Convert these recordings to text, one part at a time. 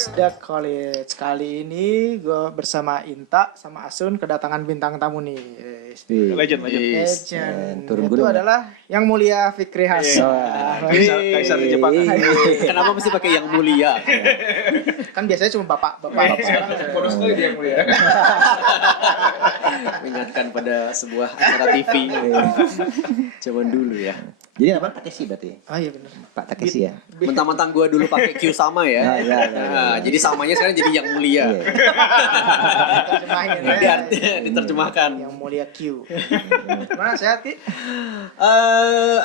Nasdaq College. Kali ini gue bersama Inta sama Asun kedatangan bintang tamu nih. Legend. Turun itu adalah yang mulia Fikri Hasan. Kaisar di Jepang. Kenapa mesti pakai yang mulia? Kan biasanya cuma bapak. Sekarang Bodoh sekali dia yang mulia. Mengingatkan pada sebuah acara TV zaman dulu ya. Jadi apa Takeshi berarti? Oh iya benar. Pak Takeshi ya. Mentang-mentang gue dulu pakai Q sama ya. Nah, jadi samanya sekarang jadi yang mulia. Terjemahin ya. Diterjemahkan. Yang mulia Q. Gimana sehat Ki?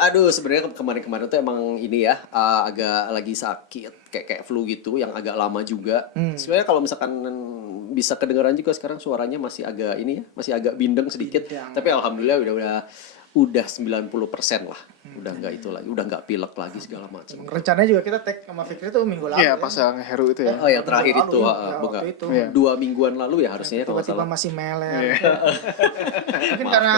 Aduh sebenarnya kemarin-kemarin tuh emang ini ya agak lagi sakit kayak flu gitu yang agak lama juga. Sebenarnya kalau misalkan bisa kedengaran juga sekarang suaranya masih agak ini ya, masih agak bindeng sedikit. Tapi alhamdulillah udah 90% lah. Udah enggak itu lagi, udah enggak pilek lagi segala macam. Rencananya juga kita tag sama Fikri tuh minggu lalu. Iya, pas yang Heru itu ya. Oh yang terakhir itu, bukan. Itu. 2 mingguan lalu ya harusnya kalau Tiba-tiba salah. masih meler. Mungkin karena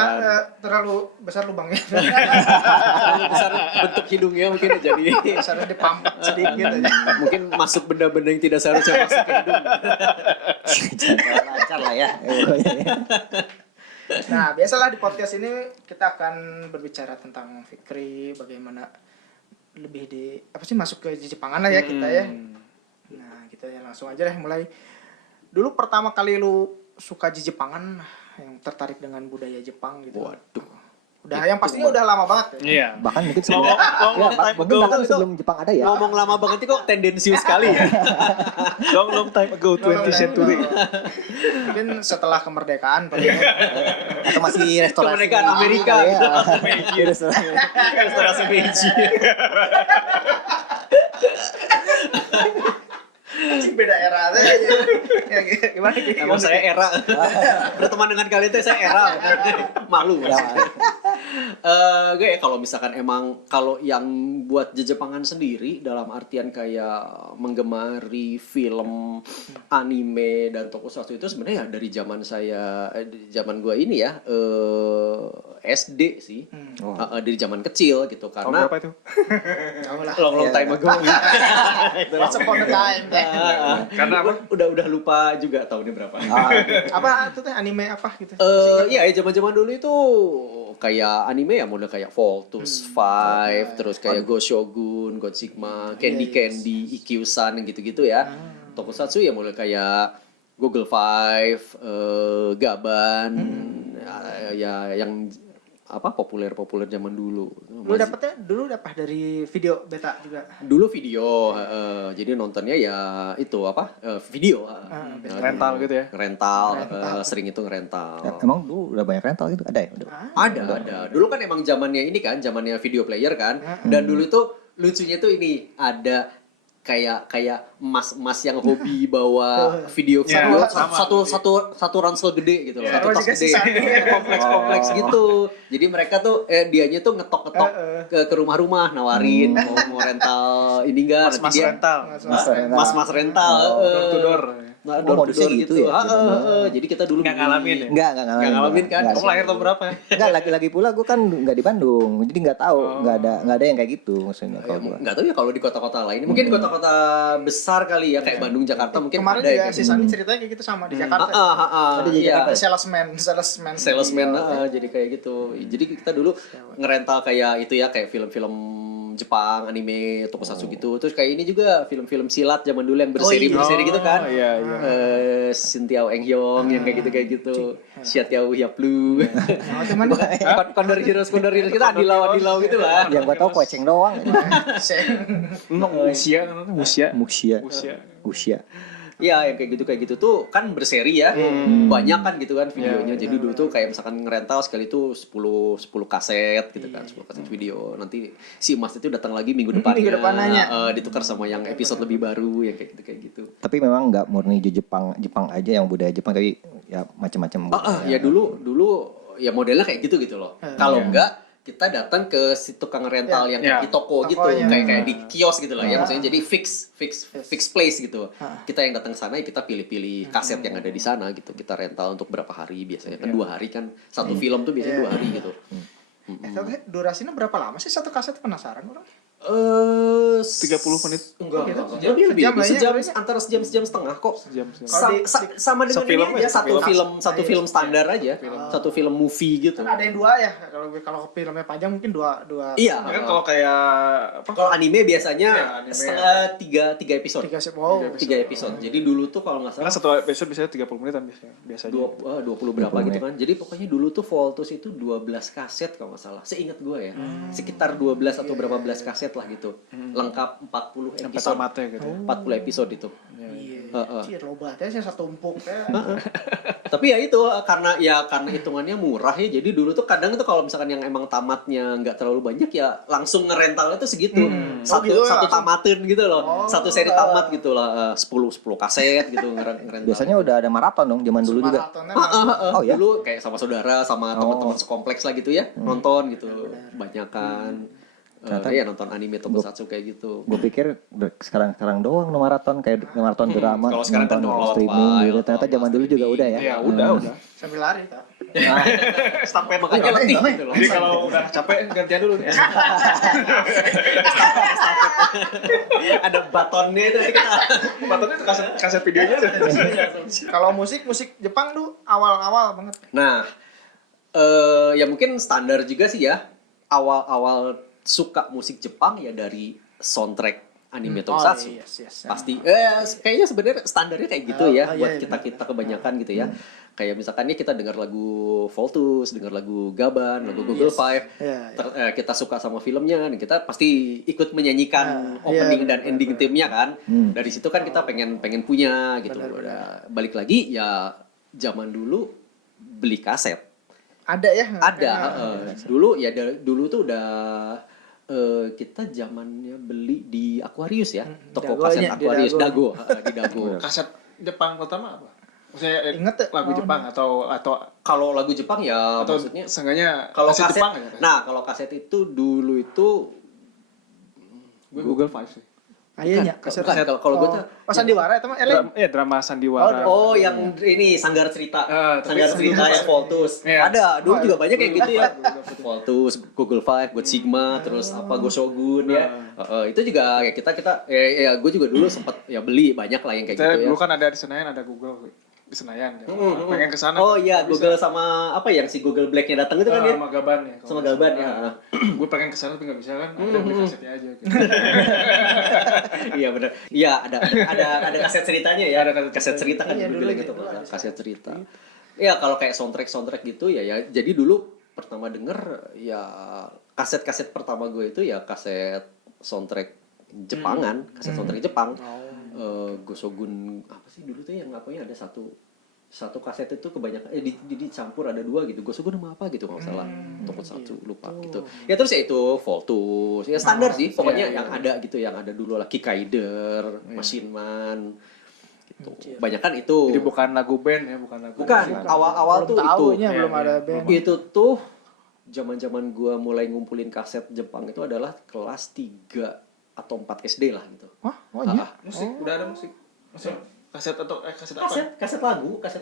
terlalu besar lubangnya. Terlalu besar bentuk hidungnya mungkin jadi. Harusnya dipampat sedikit aja. Mungkin masuk benda-benda yang tidak seharusnya masuk ke hidung. Jangan lancar lah ya. Nah, biasalah di podcast ini kita akan berbicara tentang Fikri, bagaimana lebih masuk ke Jepangan lah ya kita ya. Nah, kita ya langsung aja deh mulai. Dulu pertama kali lu suka Jepangan, yang tertarik dengan budaya Jepang gitu. Waduh. Udah yang pastinya udah lama banget ya. Iya. Bahkan mungkin sebelum sebelum Jepang ada ya. Ngomong lama banget itu kok tendensius sekali ya. Long time ago, 20th century. Mungkin setelah kemerdekaan Atau masih restorasi. Kemerdekaan Amerika. Iya. Restorasi Meiji. beda era aja. Ya, gimana gitu? Emang saya era. Berteman dengan kalian tuh saya era. Malu. Gue kalau misalkan emang kalau yang buat Jepangan sendiri dalam artian kayak menggemari film, anime dan tokusatsu itu sebenarnya ya dari zaman gue ini ya SD sih. Dari zaman kecil gitu Tahun karena berapa itu? long time ago. Once upon a time. Karena apa? Udah lupa juga tahunnya berapa. Apa itu teh anime apa gitu? Iya, zaman-zaman dulu itu kayak anime ya model kayak Voltus 5, terus kayak Go Shogun, God Sigma, Candy, Ikkyu-san gitu-gitu ya. Tokusatsu ya model kayak Google 5, Gaban, ya yang apa populer zaman dulu. Lu dapetnya dulu dapat dari video beta juga. Dulu video, jadi nontonnya ya itu video. Rental gitu ya? Rental. Sering itu ngerental. Emang dulu udah banyak rental gitu? Ada ya? Ada. Dulu kan emang zamannya video player kan. Dan dulu tuh lucunya tuh ini ada kayak emas yang hobi bawa video satu ransel gede gitu loh. Satu tas gede. Kompleks gitu. Jadi mereka tuh dianya tuh ngetok-ngetok ke rumah-rumah nawarin mau rental ini enggak Mas rental. Mas rental. Door to door. Modusnya gitu ya? Jadi kita dulu Nggak ngalamin ya? Nggak ngalamin kan. Kamu lahir tahun berapa ya? Enggak, lagi pula gue kan nggak di Bandung, jadi nggak tahu, nggak ada yang kayak gitu maksudnya kalau gue. Nggak tahu ya kalau di kota-kota lain, mungkin di kota-kota besar kali ya kayak Bandung, Jakarta mungkin kemarin ada juga si Sani ceritanya kayak gitu sama di Jakarta. Iya. Salesman. Jadi kayak gitu. Jadi kita dulu ngerental kayak itu ya kayak film-film Jepang, anime, tokusatsu gitu. Terus kayak ini juga film-film silat zaman dulu yang berseri gitu kan. Iya. Sintiao Eng Hyong yang kayak gitu. Xia Tiao Yaplu. Condor Heroes kita Adilau gitu lah. Yang gue tahu Poeceng doang. Muxia. Iya, yang kayak gitu tuh kan berseri ya. Banyak kan gitu kan videonya. Jadi dulu tuh kayak misalkan ngerental sekali tuh 10 kaset gitu kan, 10 kaset video. Nanti si Mas itu datang lagi minggu depannya. Ditukar sama yang episode lebih baru yang kayak gitu. Tapi memang nggak murni Jepang aja yang budaya Jepang, tapi ya macam-macam. Ya dulu ya modelnya kayak gitu loh. Kalau enggak kita datang ke si tukang rental yang kayak di toko gitu, kayak di kios gitu lah ya, maksudnya jadi fix place gitu. Kita yang datang ke sana ya kita pilih-pilih kaset yang ada di sana gitu. Kita rental untuk berapa hari biasanya kan 2 hari kan satu film tuh biasanya 2 hari gitu. Durasinya berapa lama sih satu kaset, penasaran orang? 30 menit. Enggak. gitu? Lebih Sejam lah ya, sejam berarti? antara sejam setengah kok. Sejam. Kalau Sama dengan Sefilm ini aja, ya, satu film standar aja. Satu film movie gitu. Kan ada yang 2 ya. Kalau filmnya panjang mungkin 2 Iya. Kan kalau kayak apa? Kalau anime biasanya Iya, anime. setengah tiga episode. 3 sih. Wow. 3 episode. Jadi dulu tuh kalau nggak Karena salah satu episode biasanya 30 menitan biasanya. 20 berapa 20 gitu kan. Jadi pokoknya dulu tuh Voltus itu 12 kaset kalau nggak salah. Seingat gue ya. Sekitar 12 atau berapa belas kaset lah gitu. Lengkap 40 Sampai episode. tamatnya gitu. 40 episode itu. Iya. Cir lobatnya sih satu empuk ya. Tapi ya itu karena hitungannya murah ya. Jadi dulu tuh kadang tuh kalau misalkan yang emang tamatnya nggak terlalu banyak ya langsung ngerentalnya tuh segitu. Satu gitu ya, satu langsung. tamatin gitu loh. Satu seri tamat gitu lah. 10 kaset gitu ngerental. Biasanya udah ada maraton dong zaman dulu juga. Maratonnya Oh, ya? Dulu kayak sama saudara sama teman-teman sekompleks lah gitu ya nonton gitu banyakan ya nonton anime tokusatsu kayak gitu. Gue pikir sekarang doang no maraton kayak maraton drama, Kalau sekarang kan nonton download streaming file, gitu. Ternyata zaman dulu juga udah ya. Ya udah. sambil lari tak. Sampai makanya letih gitu loh. Jadi kalau udah capek gantian dulu nih. Ada batonnya itu nanti kita Batonnya tuh kaset videonya. Kalau musik Jepang tuh awal-awal banget. Nah, ya mungkin standar juga sih ya. Awal-awal suka musik Jepang ya dari soundtrack anime tokusatsu. Yes. Pasti kayaknya sebenarnya standarnya kayak gitu ya buat iya, kita kebanyakan gitu ya. Kayak misalkan nih kita dengar lagu Voltus, dengar lagu Gaban, lagu Google Five, Iya, kita suka sama filmnya dan kita pasti ikut menyanyikan opening iya, dan ending timnya kan. Dari situ kan kita pengen punya gitu. Udah balik lagi ya zaman dulu beli kaset. Ada ya? Ada. Dulu tuh udah kita zamannya beli di Aquarius ya, toko kaset Dagonya, di Aquarius Dago. di Dago. Kaset Jepang pertama apa? Maksudnya Ingat tuh, lagu Jepang atau Kalau lagu Jepang ya atau maksudnya seenggaknya kalau kaset kaset, Jepang aja. kalau kaset itu dulu itu Google Five sih. Kayaknya bukan, kalau gue tuh sandiwara itu mah Ellen. Drama sandiwara. oh yang ini Sanggar Cerita. Tapi Sanggar Cerita yang Voltus. Iya. Ada, dulu juga banyak kayak gitu ya. Voltus, Google Five, God Sigma, terus Goshogun ya. Itu juga ya kita ya gue juga dulu sempat ya beli banyak lah yang kayak Saya gitu ya. dulu kan ada di Senayan, ada Google di Senayan. Ya. Pengen kesana. Oh iya, Google sama apa yang si Google Black-nya datang itu kan ya? sama Gaban ya. Sama Gaban ya. Gue pengen kesana tapi nggak bisa kan. Ada beli kasetnya aja. Gitu. Iya benar. Iya ada kaset ceritanya ya. Ada kaset cerita kan Iya, dulu dulu gitu. gitu ada. Kaset cerita. Iya kalau kayak soundtrack gitu ya jadi dulu pertama denger ya kaset pertama gue itu ya kaset soundtrack Jepangan, kaset soundtrack Jepang. Goshogun apa sih dulu tuh yang ngapain ada satu kaset itu kebanyakan dicampur ada 2 gitu. Goshogun sama apa gitu kalau salah. Tokusatsu lupa gitu. Ya terus ya itu Voltus. Ya standar sih pokoknya yang ada gitu yang ada dulu lah Kikaider, Machine Man gitu. Banyakan itu. Jadi bukan lagu band ya, bukan lagu. Bukan, awal-awal tuh itu. Belum ada band. Itu tuh zaman-zaman gua mulai ngumpulin kaset Jepang itu adalah kelas 3 atau 4 SD lah gitu. Wah, oh iya. Musik, udah ada musik. Maksudnya kaset atau kaset apa? Kaset lagu, Iya, kaset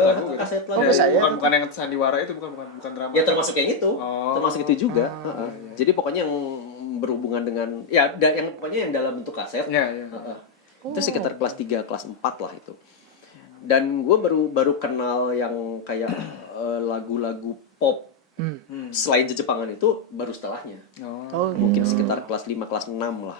lagu gitu. kaset lagu. Oh, bisa ya? Bukan yang sandiwara itu, bukan drama. Ya termasuk yang itu, Oh. termasuk itu juga. Jadi pokoknya yang berhubungan dengan yang pokoknya yang dalam bentuk kaset. Iya. Itu sekitar kelas 3, kelas 4 lah itu. Dan gue baru kenal yang kayak lagu-lagu pop selain Jepangan itu baru setelahnya. Oh, Mungkin sekitar kelas 5, kelas 6 lah.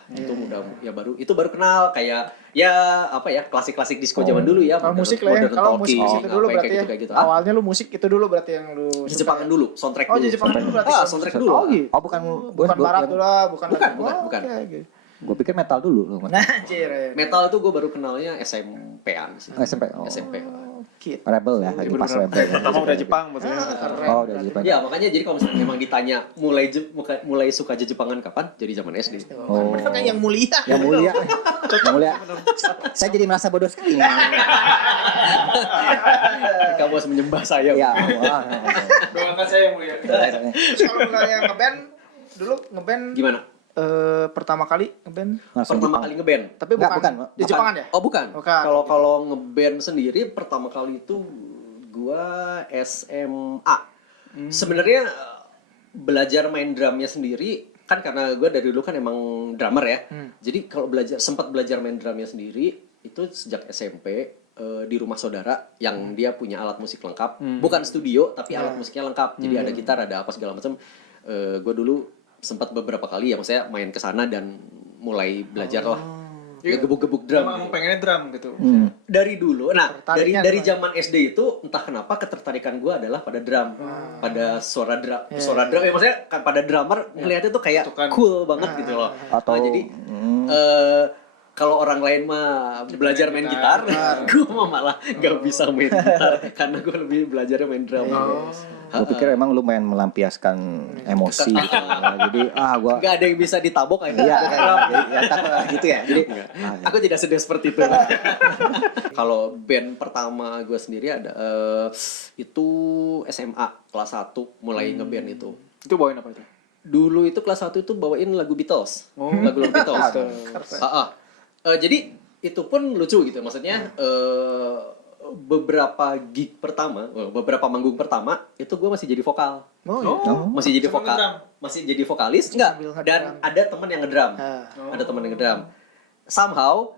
Itu baru kenal kayak ya apa ya klasik-klasik disco zaman dulu ya. Kalau Modern- musik lah ya, Modern kalau Talking, musik itu dulu apa berarti ya. kayak gitu. Awalnya lu musik itu dulu berarti yang lu suka Jepangan ya? dulu, soundtrack Oh, dulu. Jepangan dulu berarti. soundtrack dulu. Oh, gitu. Oh bukan Bukan barat dulu lah, bukan. Bukan. Oke, gitu. Gue pikir metal dulu loh. Nah, anjir. Ya. Metal itu gue baru kenalnya SMP-an sih. SMP. Oh. SMP. Gitu. Rebel ya, lagi pas rebel. Pertama udah Jepang maksudnya. Oh, udah Jepang. Ya makanya jadi kalau misalnya memang ditanya mulai suka Jepangan kapan? Jadi zaman SD. Oh. Bener kan yang mulia. Yang mulia. Yang mulia. Saya jadi merasa bodoh sekali. Kamu harus menyembah saya. Ya, wah. Doakan saya yang mulia. Terus kalau misalnya yang ngeband dulu Gimana? pertama kali ngeband Langsung Pertama Jepang. kali ngeband. tapi Enggak, bukan bukan. di Jepangan ya? Oh bukan. Bukan. Kalau ngeband sendiri pertama kali itu gua SMA. Sebenarnya belajar main drumnya sendiri kan karena gue dari dulu kan emang drummer ya. Jadi kalau sempat belajar main drumnya sendiri itu sejak SMP di rumah saudara yang dia punya alat musik lengkap, bukan studio tapi alat musiknya lengkap. Jadi ada gitar, ada apa segala macam. Gue dulu sempat beberapa kali ya maksudnya main ke sana dan mulai belajar lah. Ya gebuk-gebuk drum. Emang pengennya drum gitu. Dari dulu. Nah, dari Tertariknya zaman SD itu entah kenapa ketertarikan gue adalah pada drum. Pada suara drum. Suara drum ya maksudnya kan pada drummer ngeliatnya tuh kayak cool banget gitu loh. Atau Jadi kalau orang lain mah belajar main gitar, gue mah malah gak bisa main gitar karena gue lebih belajar main drum. gue pikir emang lu main melampiaskan emosi gitu. Jadi gue Gak ada yang bisa ditabok aja. iya ya takut gitu ya. Jadi Aku tidak sedih seperti itu. Kalau band pertama gue sendiri ada itu SMA kelas 1 mulai ngeband itu. Itu bawain apa itu? Dulu itu kelas 1 itu bawain lagu Beatles. Lagu-lagu Beatles. Jadi itu pun lucu gitu. Maksudnya beberapa gig pertama, beberapa manggung pertama itu gue masih jadi vokal. Masih jadi vokal, masih jadi vokalis enggak? Sambil ngedrum. Dan ada teman yang ngedrum. Ada teman yang ngedrum. Somehow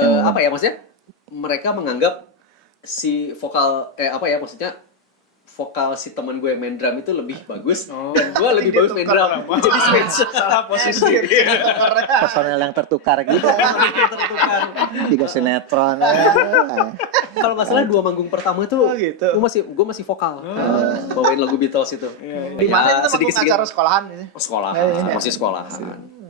apa ya maksudnya? Mereka menganggap si vokal maksudnya vokal si teman gue yang main drum itu lebih bagus dan gue lebih bagus main drum. Jadi switch Salah posisi. personel yang tertukar gitu. tertukar. Tiga sinetron. Kalau nggak salah 2 manggung pertama itu gue masih vokal bawain lagu Beatles itu. Di mana itu manggung sedikit-sedikit acara sekolahan gitu. sekolah masih sekolah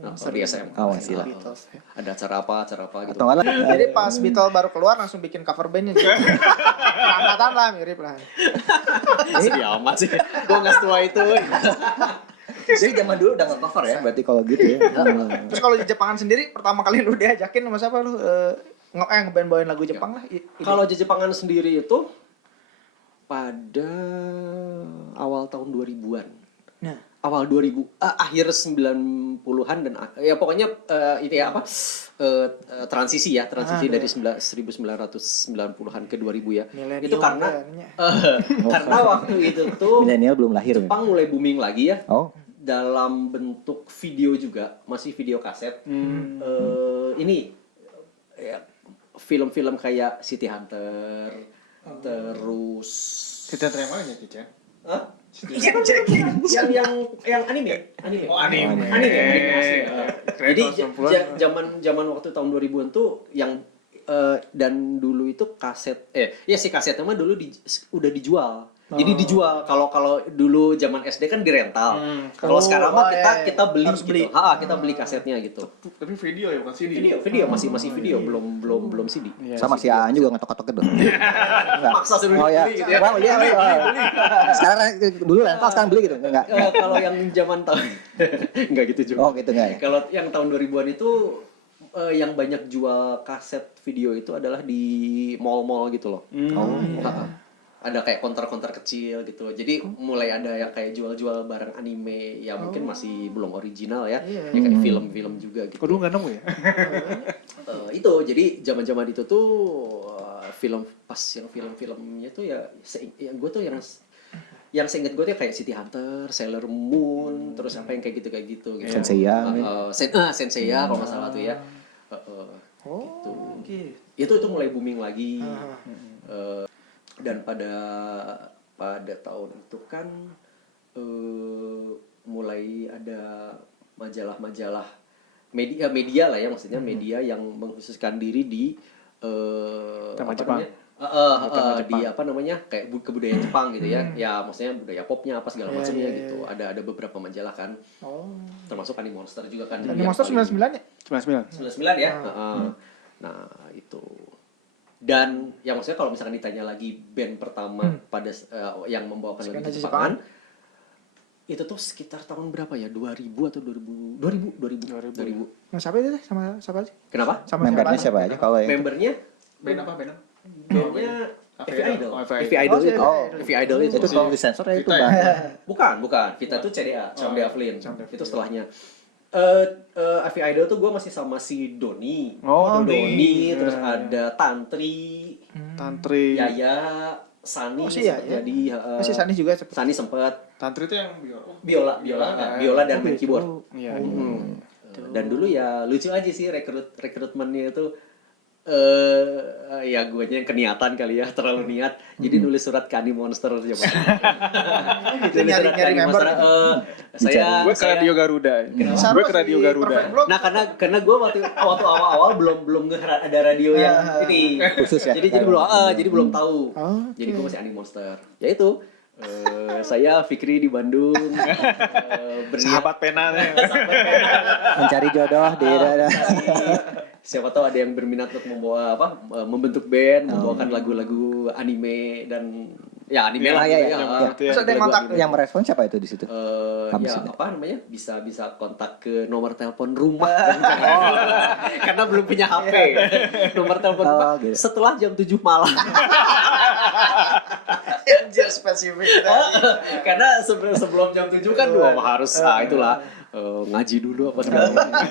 di SM. Masih lah. Beatles. Ada acara apa gitu. Atau enggak lah. Jadi pas Beatles baru keluar langsung bikin cover bandnya gitu. Angkatan lah mirip lah. Sedih amat sih. Gue nggak setua itu. Jadi zaman dulu udah nge-cover ya, berarti kalau gitu ya. Terus kalau di Jepangan sendiri pertama kali lu diajakin sama siapa lu ngeband bawain lagu Jepang lah. Kalau Jepangan sendiri itu pada awal tahun 2000-an. Nah, Awal 2000, akhir 90-an dan ya pokoknya itu ya apa transisi dari 1990-an ke 2000 ya. milenium Itu karena kayaknya. karena waktu itu tuh Milenial belum lahir. Jepang mulai booming lagi ya. Oh, Dalam bentuk video juga, masih video kaset. Ini ya, film-film kayak City Hunter, terus Kita terima aja gitu ya. Hah? yang anime. Oh, anime. Animasi. Keren Jadi tahun 90-an. zaman waktu tahun 2000-an tuh yang dan dulu itu kaset si kasetnya mah dulu udah dijual. Jadi dijual kalau dulu zaman SD kan dirental. Kalau sekarang mah kita beli harus gitu. beli. Kita beli kasetnya gitu. Tapi video ya bukan CD. Video masih video, belum CD. sama si Aan juga ngetok-ngetok gitu. Enggak. Maksa suruh Oh ya. beli gitu ya. Wah, iya. Sekarang dulu rental sekarang beli gitu. Enggak. Kalau yang zaman tahun enggak gitu juga. Oh, gitu enggak ya? Kalau yang tahun 2000-an itu yang banyak jual kaset video itu adalah di mall-mall gitu loh. Oh. Ada kayak konter-konter kecil gitu. Jadi mulai ada yang kayak jual-jual barang anime ya mungkin masih belum original ya. Ya kayak film-film juga gitu. Kok dulu nggak nemu ya? Itu jadi zaman-zaman itu tuh film-filmnya tuh ya gue tuh yang seinget gue tuh kayak City Hunter, Sailor Moon, terus apa yang kayak gitu. Senseiya. Senseiya kalau nggak salah tuh ya. Gitu. Itu mulai booming lagi. Dan pada tahun itu kan mulai ada majalah-majalah media lah ya, maksudnya media yang mengkhususkan diri di Tema apa Jepang. namanya? Di apa namanya kayak kebudayaan Jepang gitu ya. Ya maksudnya budaya popnya apa segala macamnya gitu. Ada beberapa majalah kan. Termasuk Anime Monster juga kan. Anime Monster 99 ya? 99. 99 ya. Nah, itu. Dan yang maksudnya kalau misalkan ditanya lagi band pertama pada yang membawakan lagu Jepangan itu tuh sekitar tahun berapa ya? 2000 atau 2000? 2000. Nah, siapa itu teh? Sama siapa aja? Kenapa? Sama Membernya siapa aja kalau yang Membernya Band apa? bandnya FV Idol. Oh, FV Idol itu. FV Idol itu. itu kalau disensor ya itu Vita ya? Bang. Bukan. Vita tuh CDA, Chamde Avelin. Itu setelahnya. FV Idol tuh gue masih sama si Doni. Oh, Doni, Doni. terus ada Tantri, Tantri. Yaya, Sani Oh, sih, ya, sempat jadi Masih Sani juga Sani sempat Tantri itu yang biola. biola dan main keyboard. Iya. Dan dulu ya lucu aja sih rekrutmennya itu ya guanya yang keniatan kali ya, terlalu niat. Jadi nulis surat ke Animonster aja. gitu, nyari member. Saya Gue ke Radio Garuda. Gue ke Radio Garuda. Nah, karena gue waktu awal-awal belum ada radio yang ini Khusus ya. Jadi belum tahu. Jadi gue masih Animonster. Ya itu saya Fikri di Bandung Sahabat pena. Mencari jodoh di daerah. Siapa tahu ada yang berminat untuk membentuk band, membawakan lagu-lagu anime dan ya anime lah ya. Terus ada yang kontak Yang merespon siapa itu di situ? bisa kontak ke nomor telepon rumah karena belum punya HP. Nomor telepon rumah gitu. setelah jam 7 malam. Anjir spesifik. Karena sebelum jam 7 kan harus itulah ngaji dulu apa segala macam.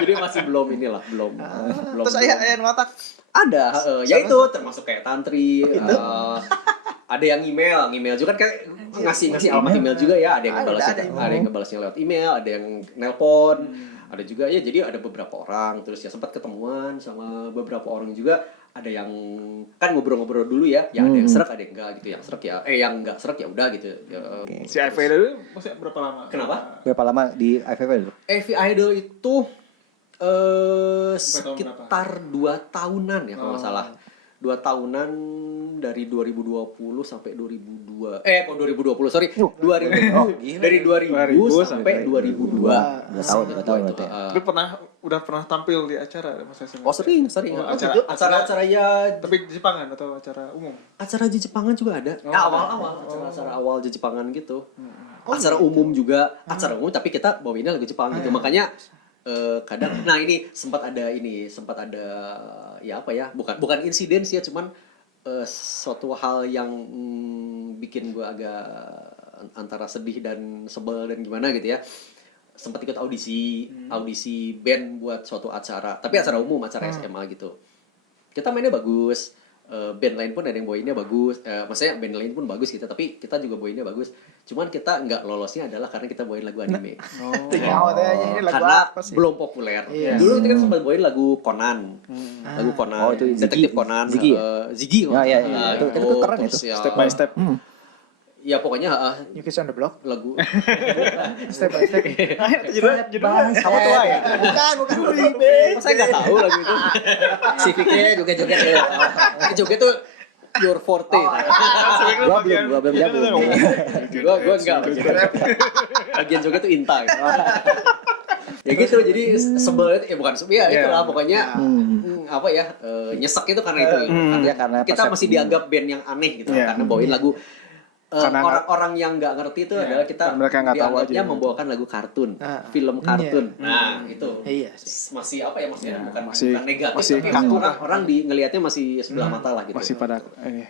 Jadi masih belum. Terus ayah ngotak. Ada, ya itu termasuk kayak Tantri, ada yang email juga kan kayak ngasih alamat email juga ya, ada yang ngebalasnya lewat email, ada yang nelpon, ada juga ya, jadi ada beberapa orang, terus ya sempat ketemuan sama beberapa orang juga, ada yang kan ngobrol-ngobrol dulu ya ada yang serak, ada yang enggak gitu, yang serak ya, yang enggak serak ya udah gitu. Si IV dulu maksudnya berapa lama? Kenapa? Berapa lama di IVV dulu? AV Idol itu sekitar 2 tahunan ya kalau nggak salah. 2 tahunan dari 2020 sampai 2002. 2020, sorry. 2000. Dari 2000 sampai 2002. 2 tahun berarti. Lu udah pernah tampil di acara Mas SM? Oh, sering. Acara ya, tapi di Jepangan atau acara umum? acara di Jepangan juga ada. Awal-awal acara awal di Jepangan gitu. Acara umum juga, acara umum tapi kita bawainnya lagu Jepang gitu. Makanya kadang ini sempat ada ya apa ya, bukan insiden sih ya, cuman suatu hal yang bikin gue agak antara sedih dan sebel dan gimana gitu ya. Sempat ikut audisi band buat suatu acara, tapi acara umum, acara SMA gitu. Kita mainnya bagus, band lain pun ada yang bawainnya bagus, maksudnya band lain pun bagus gitu, tapi kita juga bawainnya bagus. Cuman kita nggak lolosnya adalah karena kita bawain lagu anime. Karena belum populer. Dulu kita kan sempat bawain lagu Conan. Lagu Conan. Itu Detektif Conan. Ziggy. Itu keren itu. Step by step. Ya pokoknya New Kids on the Block. lagu Step by step. Judulnya kamu tua ya? Bukan. saya nggak tahu lagu itu. Si Vicky joget-joget ya. Joget tuh your forte. Gua belum jago. Gua enggak. Bagian joget tuh Inta. Gitu. Ya gitu, jadi sebel itu bukan sebel ya, itulah pokoknya apa ya, nyesek itu karena itu. Karena kita masih dianggap band yang aneh gitu karena bawain lagu orang-orang yang nggak ngerti itu adalah kita dianggapnya membawakan lagu kartun, film kartun. Nah, itu. Masih apa ya, bukan negatif, tapi orang ngelihatnya masih sebelah mata lah gitu. Masih pada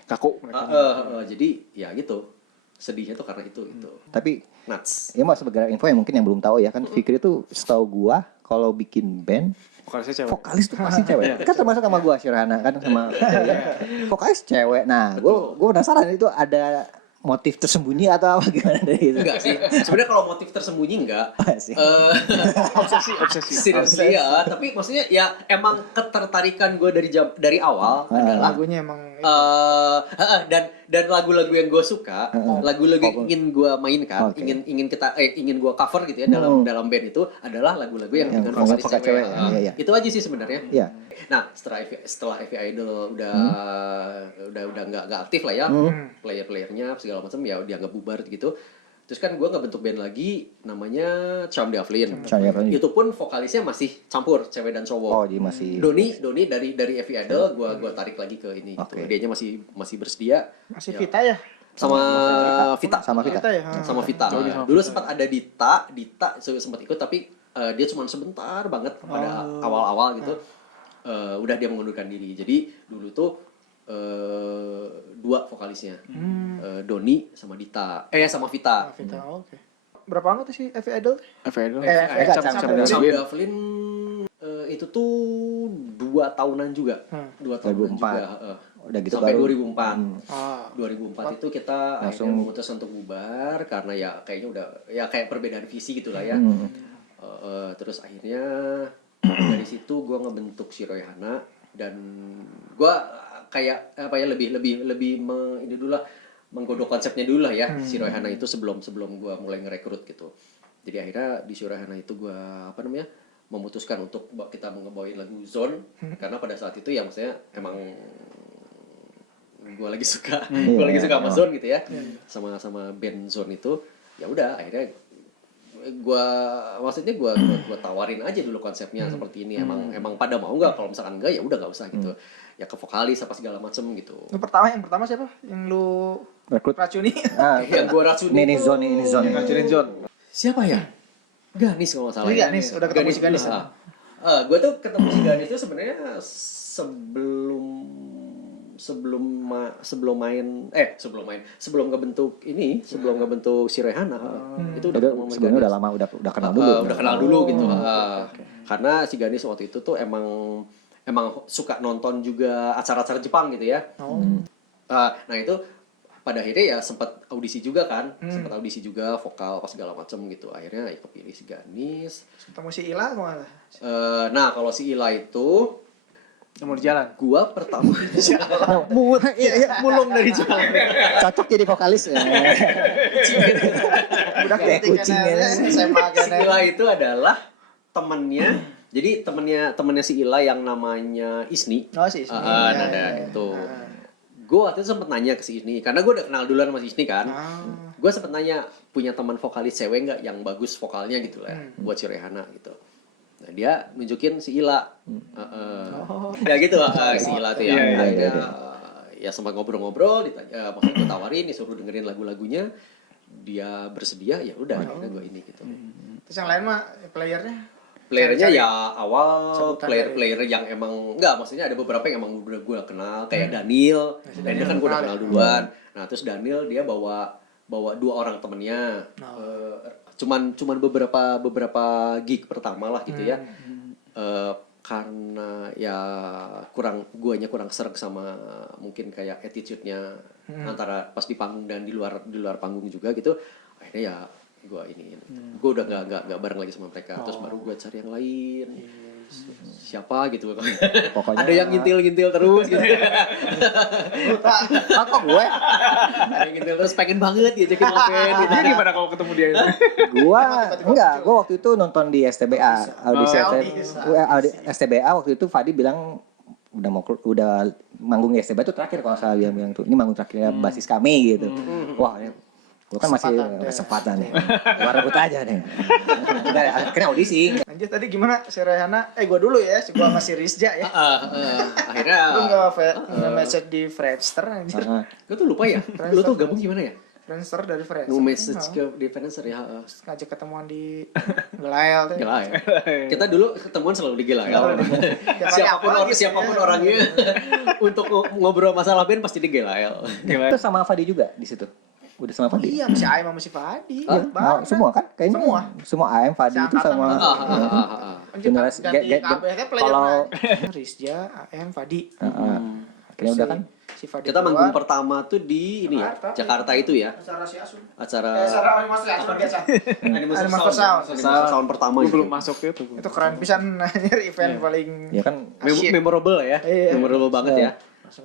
kaku. Jadi ya gitu. Sedihnya tuh karena itu. Tapi nuts. ya mas sebagai info yang mungkin yang belum tahu ya kan, Fikri tuh setahu gua kalau bikin band vokalis tuh pasti cewek. Kan termasuk sama gua Syirhana kan sama vokalis cewek. Nah, gua penasaran itu ada motif tersembunyi atau apa gimana dari itu? Enggak sih. Sebenarnya kalau motif tersembunyi enggak. Obsesi. Seriously ya, tapi maksudnya ya emang ketertarikan gue dari awal adalah lagunya emang dan lagu-lagu yang gue suka, lagu-lagu yang ingin gue mainkan, ingin gue cover gitu ya dalam band itu adalah lagu-lagu yang dengan vokalis cewek. Itu aja sih sebenarnya. Nah, setelah FV Idol udah nggak aktif lah ya, player-playernya segala macam ya dianggap bubar gitu. Terus kan gue ngebentuk band lagi namanya Charm Devlin. Itu pun vokalisnya masih campur cewek dan cowok. Oh, jadi masih Doni dari FV Idol gue tarik lagi ke ini gitu. Dianya masih bersedia. Masih Vita ya? Sama Vita. Sama Vita ya? Sama Vita. Dulu sempat ada Dita sempat ikut tapi dia cuma sebentar banget pada awal-awal gitu. Udah dia mengundurkan diri. Jadi dulu tuh 2 vokalisnya, Doni sama Dita, sama Vita. Oke. Berapa lama tuh sih FV Idol? Charm Devlin itu tuh 2 tahunan juga, 2 tahunan juga. udah gitu sampai baru 2004. Oh. 2004 itu kita Langsung- akhirnya memutuskan untuk bubar karena ya kayaknya udah ya kayak perbedaan visi gitulah ya. Terus akhirnya dari situ gue ngebentuk Shiroyahana dan gue kayak apa ya lebih ini dulu lah, menggodok konsepnya dulu lah ya Shiroyahana itu sebelum gue mulai ngerekrut gitu. Jadi akhirnya di Shiroyahana itu gue memutuskan untuk kita ngebawain lagu Zone karena pada saat itu ya maksudnya emang gue lagi suka sama Zone gitu ya, sama band Zone itu. Ya udah akhirnya gue tawarin aja dulu konsepnya seperti ini, emang pada mau nggak, kalau misalkan enggak ya udah nggak usah gitu, ya ke vokalis apa segala macem gitu. Yang pertama siapa yang lu rekrut. racuni? Yang gue racunin Ini zone. Ngacurin John. siapa ya? Ganis kalau nggak salah. Iya, Ganis. Udah ketemu si Ganis. Gue tuh ketemu si Ganis itu sebenarnya sebelum ngebentuk Shiroyahana. Itu udah ketemu sama Sebenarnya Ganis. udah lama udah kenal dulu. Udah kenal dulu gitu. Karena si Ganis waktu itu tuh emang suka nonton juga acara-acara Jepang gitu ya. Nah itu pada akhirnya ya sempat audisi juga kan, vokal apa segala macam gitu. Akhirnya ya kepilih si Ganis. Ketemu si Ila kemana? Nah kalau si Ila itu Nomor jalan. gua pertama Mulung dari jalan. Cocok jadi vokalis ya. Udah Kayak kucing ya. SMA si Ila itu adalah temennya. Jadi temennya si Ila yang namanya Isni. Oh sih. Nada itu. Gue waktu itu sempet nanya ke si Isni, karena gue udah kenal duluan sama si Isni kan. Gue sempet nanya, punya teman vokalis cewek nggak yang bagus vokalnya gitu lah, buat Shiroyahana gitu. Nah dia nunjukin si Ila. Ya gitu si Ila tuh ya. Akhirnya ya sempat ngobrol-ngobrol, maksudnya gue tawarin, disuruh dengerin lagu-lagunya. Dia bersedia, ya udah akhirnya gue ini gitu. Terus yang lain mah playernya? Playernya ya awal Sebutan player yang emang enggak, maksudnya ada beberapa yang emang udah gue kenal kayak Daniel kan gue udah kenal duluan. Nah terus Daniel dia bawa 2 orang temennya, cuman beberapa gig pertama lah gitu ya. Karena ya guanya kurang serg sama mungkin kayak attitude-nya antara pas di panggung dan di luar panggung juga gitu. Akhirnya ya gue udah nggak bareng lagi sama mereka. Terus baru gue cari yang lain. Siapa gitu. Pokoknya ada yang ngintil terus gitu. Kok gue? Ada yang ngintil terus, pengen banget diajakin ngeband gitu. Dia gimana kalau ketemu dia itu? Gua waktu itu nonton di STBA, audisi STBA waktu itu Fadi bilang udah manggung di STBA itu terakhir kalau salah dia bilang tuh. Ini manggung terakhirnya basis kami gitu. Wah, gue kan masih kesempatan nih. Gua rebut aja deh. Akhirnya audisi. Lanjut tadi gimana Shiroyahana? Gua dulu ya, gua masih Rizja ya. Akhirnya Lu nge-message di Friendster anjir. gue tuh lupa ya. Lu tuh gabung gimana ya? Friendster dari Friendster. Nge-message ke di Friendster ya. Ngajak ketemuan di Gelael tuh. Gila ya. Kita dulu ketemuan selalu di Gila ya. Siapapun orangnya untuk ngobrol masalah band pasti di Gila ya. Itu sama Fadi juga di situ. Udah sama Fadi. Iya, masih Aim sama si Fadi. Semua kan? Kayaknya semua AM Fadi itu sama generasi kalau Rizja, AM, Fadi. akhirnya udah kan Si Fadi kita manggung pertama tuh di ini ya, Jakarta itu ya. Acara si Asun. Acara Animal Sound. Sound pertama Gue gitu. belum masuk itu. Itu keren pisan anjir, event paling ya kan asyik. Memorable ya. Iya. Memorable banget ya.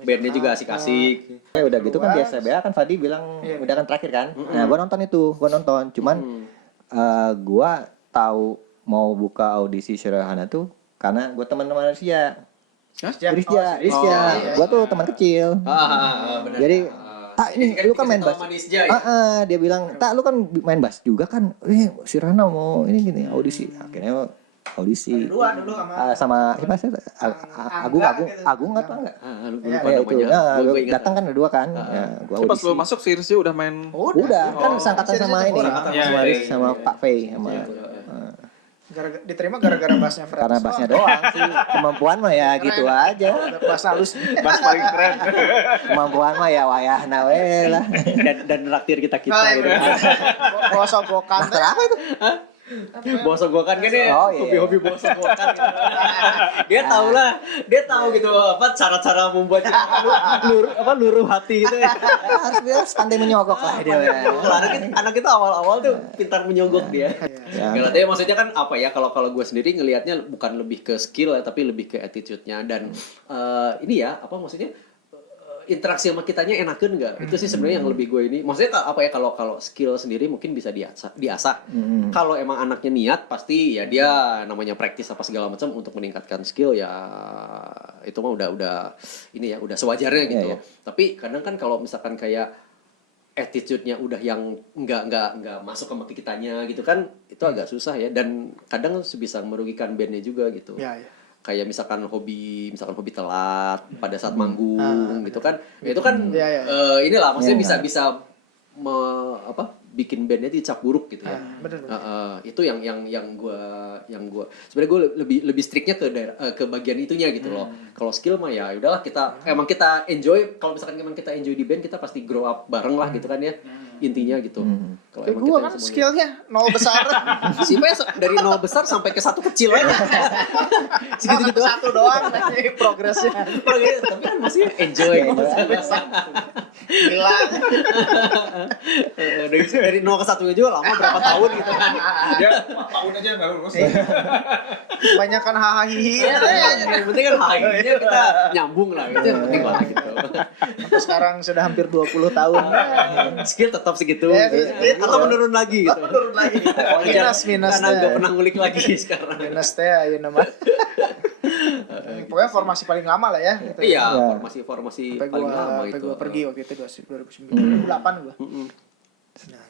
Bandnya juga asik-asik. udah gitu kan di STBA kan Fadi bilang udah kan terakhir kan. Nah, gua nonton cuman gua tahu mau buka audisi Shiroyahana tuh karena gua teman-teman Rizja. Rizja. Gua tuh teman kecil. Benar. Jadi ini lu kan main bass. Dia bilang, lu kan main bass juga kan. Shiroyahana mau ini gini audisi. Akhirnya audisi. Dulu sama siapa sih? Agung atau enggak? Itu. Datang kan ada 2 kan. Ya, gua Pas audisi. lu masuk si Rizky udah main. Udah, kan sangkatan sama ini. Iya. Sama Pak Fei sama diterima gara-gara bassnya Fred. karena bassnya doang sih. Kemampuan mah ya gitu aja. Bass halus. Bass paling keren. Kemampuan mah ya wayahna we lah. Dan raktir kita gitu. Gosok-gokan. Master apa itu? Bawa sogokan kan ya, Oh, iya. hobi-hobi bawa sogokan gitu. Dia tahu gitu apa cara-cara membuat luruh hati gitu ya. Harus dia pandai menyogok lah dia. Anak kita awal-awal tuh pintar menyogok dia. Ya. Ya, tapi maksudnya kan apa ya, kalau gue sendiri ngelihatnya bukan lebih ke skill ya, tapi lebih ke attitude-nya dan ini ya, apa maksudnya interaksi sama kitanya enakeun nggak? Itu sih sebenarnya yang lebih gue ini. Maksudnya apa ya, kalau skill sendiri mungkin bisa diasah. Kalau emang anaknya niat pasti ya dia namanya praktis apa segala macam untuk meningkatkan skill ya, itu mah udah ini ya, udah sewajarnya gitu. Iya. Tapi kadang kan kalau misalkan kayak attitude-nya udah yang nggak masuk ke kitanya gitu kan, itu agak susah ya, dan kadang bisa merugikan bandnya juga gitu. Ya, ya. Kayak misalkan hobi telat pada saat manggung gitu kan, ya itu kan inilah maksudnya bisa bikin bandnya dicap buruk gitu ya. Bener. Itu yang gue sebenarnya gue lebih striknya ke bagian itunya gitu loh. Kalau skill mah ya udahlah, kita enjoy. Kalau misalkan emang kita enjoy di band, kita pasti grow up bareng lah gitu kan ya, intinya gitu. Kalau emang Gue kita kan skillnya 0 besar. si Pes dari 0 besar sampai ke 1 kecil aja. Segitu-gitu satu doang progresnya. Tapi kan masih enjoy. Gila. Dari 0 ke 1 juga lama berapa tahun gitu kan. Ya, tahun aja nggak lulus. Kebanyakan hahaha. Yang penting kan akhirnya kita nyambung lah, itu yang penting lah gitu. Sekarang sudah hampir 20 tahun. Skill tetap segitu. Atau menurun lagi gitu. Minus Karena nggak pernah ngulik lagi sekarang. minus teh ayo nama. Pokoknya formasi paling lama lah ya. Gitu. Iya, formasi paling lama itu. Gue pergi waktu itu 2009, 2008 gue.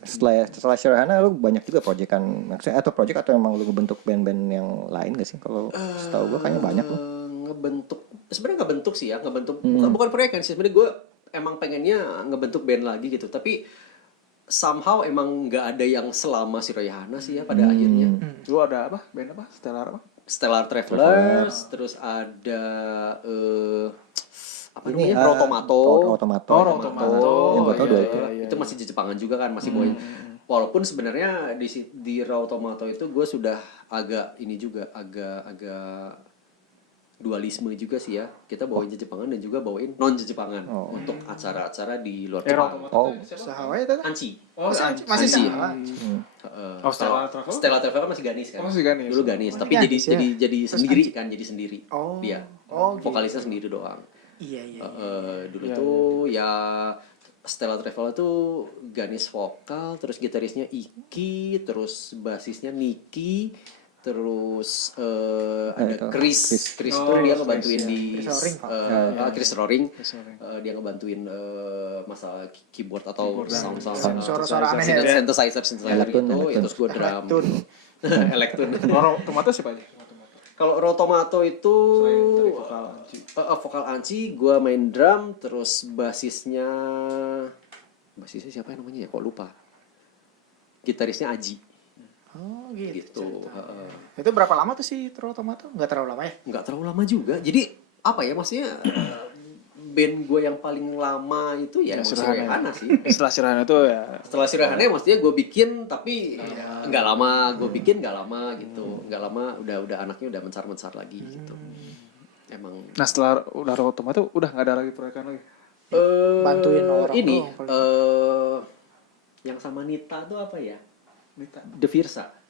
Setelah Sherhana lu banyak juga proyekan maksudnya, atau project atau emang lu ngebentuk band-band yang lain gak sih? Kalau setahu gua kayaknya banyak lu. Sebenarnya ngebentuk sih ya, bukan proyek kan sih, sebenarnya gue emang pengennya ngebentuk band lagi gitu, tapi somehow emang nggak ada yang selama si Royhana sih ya pada akhirnya. Lu ada apa? Band apa? Stellar Travelers, terus ada apa namanya, Rotomato. Yang gua tahu dua itu. Itu masih Jepangan juga kan, masih boy. Walaupun sebenarnya di Rotomato itu gue sudah agak dualisme juga sih ya. Kita bawain Jepangan dan juga bawain non Jepangan untuk acara-acara di luar Jepang. Sahawai itu. Anci. Masih Anci. Stella Traveler masih Ganis kan. Masih Ganis. Dulu Ganis, tapi jadi sendiri kan, jadi sendiri. Dia. Vokalisnya sendiri doang. Iya. Dulu tuh ya Stella Traveler tuh Ganis vokal, terus gitarisnya Iki, terus basisnya Niki, terus ada Chris tuh dia ngebantuin di Chris Roring. Dia ngebantuin masalah keyboard atau sound suara-suara aneh ya. synthesizer gitu, terus gue drum. Elektron. Tomato siapa aja? Kalau Rotomato itu vokal Anci, gue main drum, terus basisnya siapa yang namanya ya, kok lupa. Gitarisnya Aji. Oh gitu. Itu berapa lama tuh sih Rotomato? Nggak terlalu lama ya? Nggak terlalu lama juga. Jadi apa ya, maksudnya band gue yang paling lama itu ya Sherhana sih. Setelah Sherhana itu ya. Setelah Sherhana maksudnya gue bikin, tapi nggak lama. Gue bikin nggak lama gitu. Nggak lama udah anaknya udah mencar lagi gitu. Emang. Nah setelah udah Rotomato udah nggak ada lagi proyekan lagi. Bantuin orang ini doang, yang sama Nita tuh apa ya? Nita. The Virsa.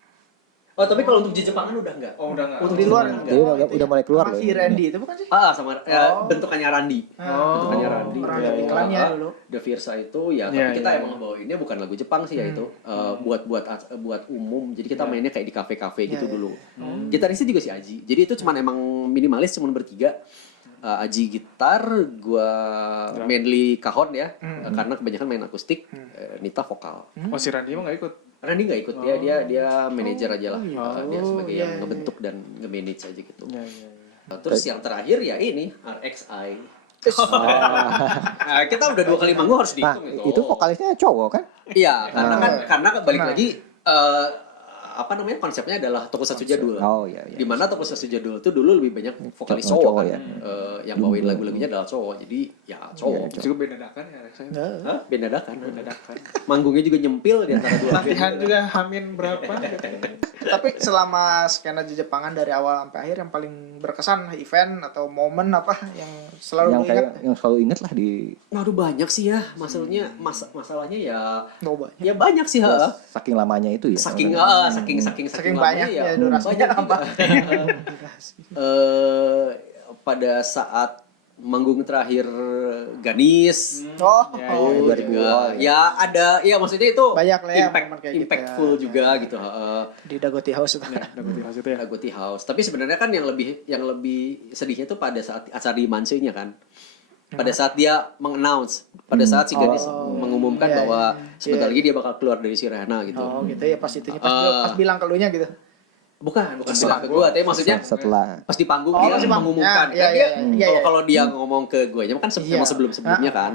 Oh, tapi kalau untuk Jepangan udah enggak. Oh, udah enggak. Untuk di luar enggak. Jadi udah mulai keluar loh. Si Randy itu bukan sih? Sama bentukannya Randy. Bentukannya Randy. Iklannya dulu. The Virsa itu ya, tapi kita emang ngebawainnya bukan lagu Jepang sih ya itu. Buat umum. Jadi kita mainnya kayak di kafe-kafe gitu dulu. Gitarisnya juga si Aji. Jadi itu cuman emang minimalis, cuman bertiga. Aji gitar, gua mainly kahon ya, karena kebanyakan main akustik. Nita vokal. Oh, si Randy emang nggak ikut? Randy nggak ikut, dia manajer aja lah. Dia sebagai yang ngebentuk dan nge-manage aja gitu. Terus yang terakhir ya ini RXI. Kita udah 2 kali manggung harus dihitung itu vokalisnya cowok kan? Iya, karena balik lagi apa namanya konsepnya adalah tokusatsu jadul. Oh iya. Di mana tokusatsu jadul itu dulu lebih banyak vokalis Cowok cowok kan. ya. Yang bawain lagu-lagunya adalah cowok. Jadi ya cowok. Juga beda dadakan ya rasanya. Hah? Beda dadakan. Dadakan. Manggungnya juga nyempil di antara dua. Latihan juga hamin berapa gitu. Tapi selama skena Jepangan dari awal sampai akhir yang paling berkesan event atau momen apa yang selalu Yang lu ingat? yang selalu inget lah di Waduh banyak sih ya. Masalahnya masalahnya ya Banyak. ya banyak sih ha. saking lamanya itu ya. Saking Saking banyak ya durasinya apa? Pada saat manggung terakhir Ganis Oh, Ya, oh, ya, 2000 juga, ya ada ya maksudnya itu Banyak lah ya momen kayak gitu impactful ya. juga gitu di Dagoti House itu. Dapat dikasih itu ya. Dagoti House. Tapi sebenarnya kan yang lebih sedihnya tuh pada saat acara di Manseunya kan. Pada saat dia mengannounce, pada saat si Ganis mengumumkan iya, bahwa iya. sebentar Iya. lagi dia bakal keluar dari Shirahana gitu. Oh, gitu ya pas itunya pas bilang ke lunya gitu. Bukan bilang ke gua, tapi maksudnya setelah pas di panggung Oh, dia pas di panggung. mengumumkan. Ya, Kan iya, dia iya, iya. kalau dia ngomong ke gua kan Iya. emang sebelum-sebelumnya kan.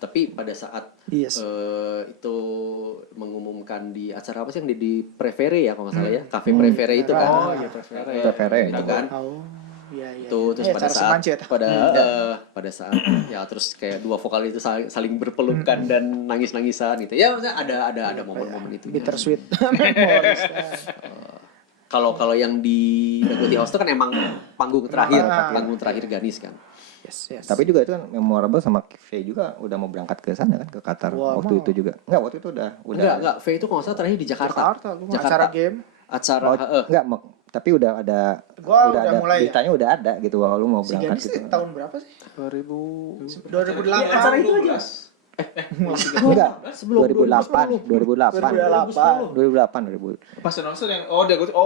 Tapi pada saat Yes. itu mengumumkan di acara apa sih yang di Prevere ya kalau nggak salah ya, Cafe Prevere itu kan. Oh iya Prevere. Prevere. Itu kan. Oh, iya iya. Itu terus pada cara saat semanci ya, pada saat ya terus kayak dua vokal itu saling berpelukan dan nangis-nangisan gitu. Ya maksudnya ada momen-momen itu. bittersweet memories. Kalau yang di Dagoti House itu kan emang panggung terakhir Ganis kan. Yes. tapi juga itu kan memorable sama V juga udah mau berangkat ke sana kan ke Qatar Wah, waktu emang. itu juga. Waktu itu udah Enggak, V itu kalau nggak salah terakhir di Jakarta. Lu mau acara game. Acara Oh, enggak, tapi udah ada Gua udah ada mulai ya. beritanya udah ada gitu bahwa lu mau Si berangkat Ganis gitu. tahun berapa sih? 2000 2008. acara itu aja. Enggak, 2008, 2008. 2008. pas nonton yang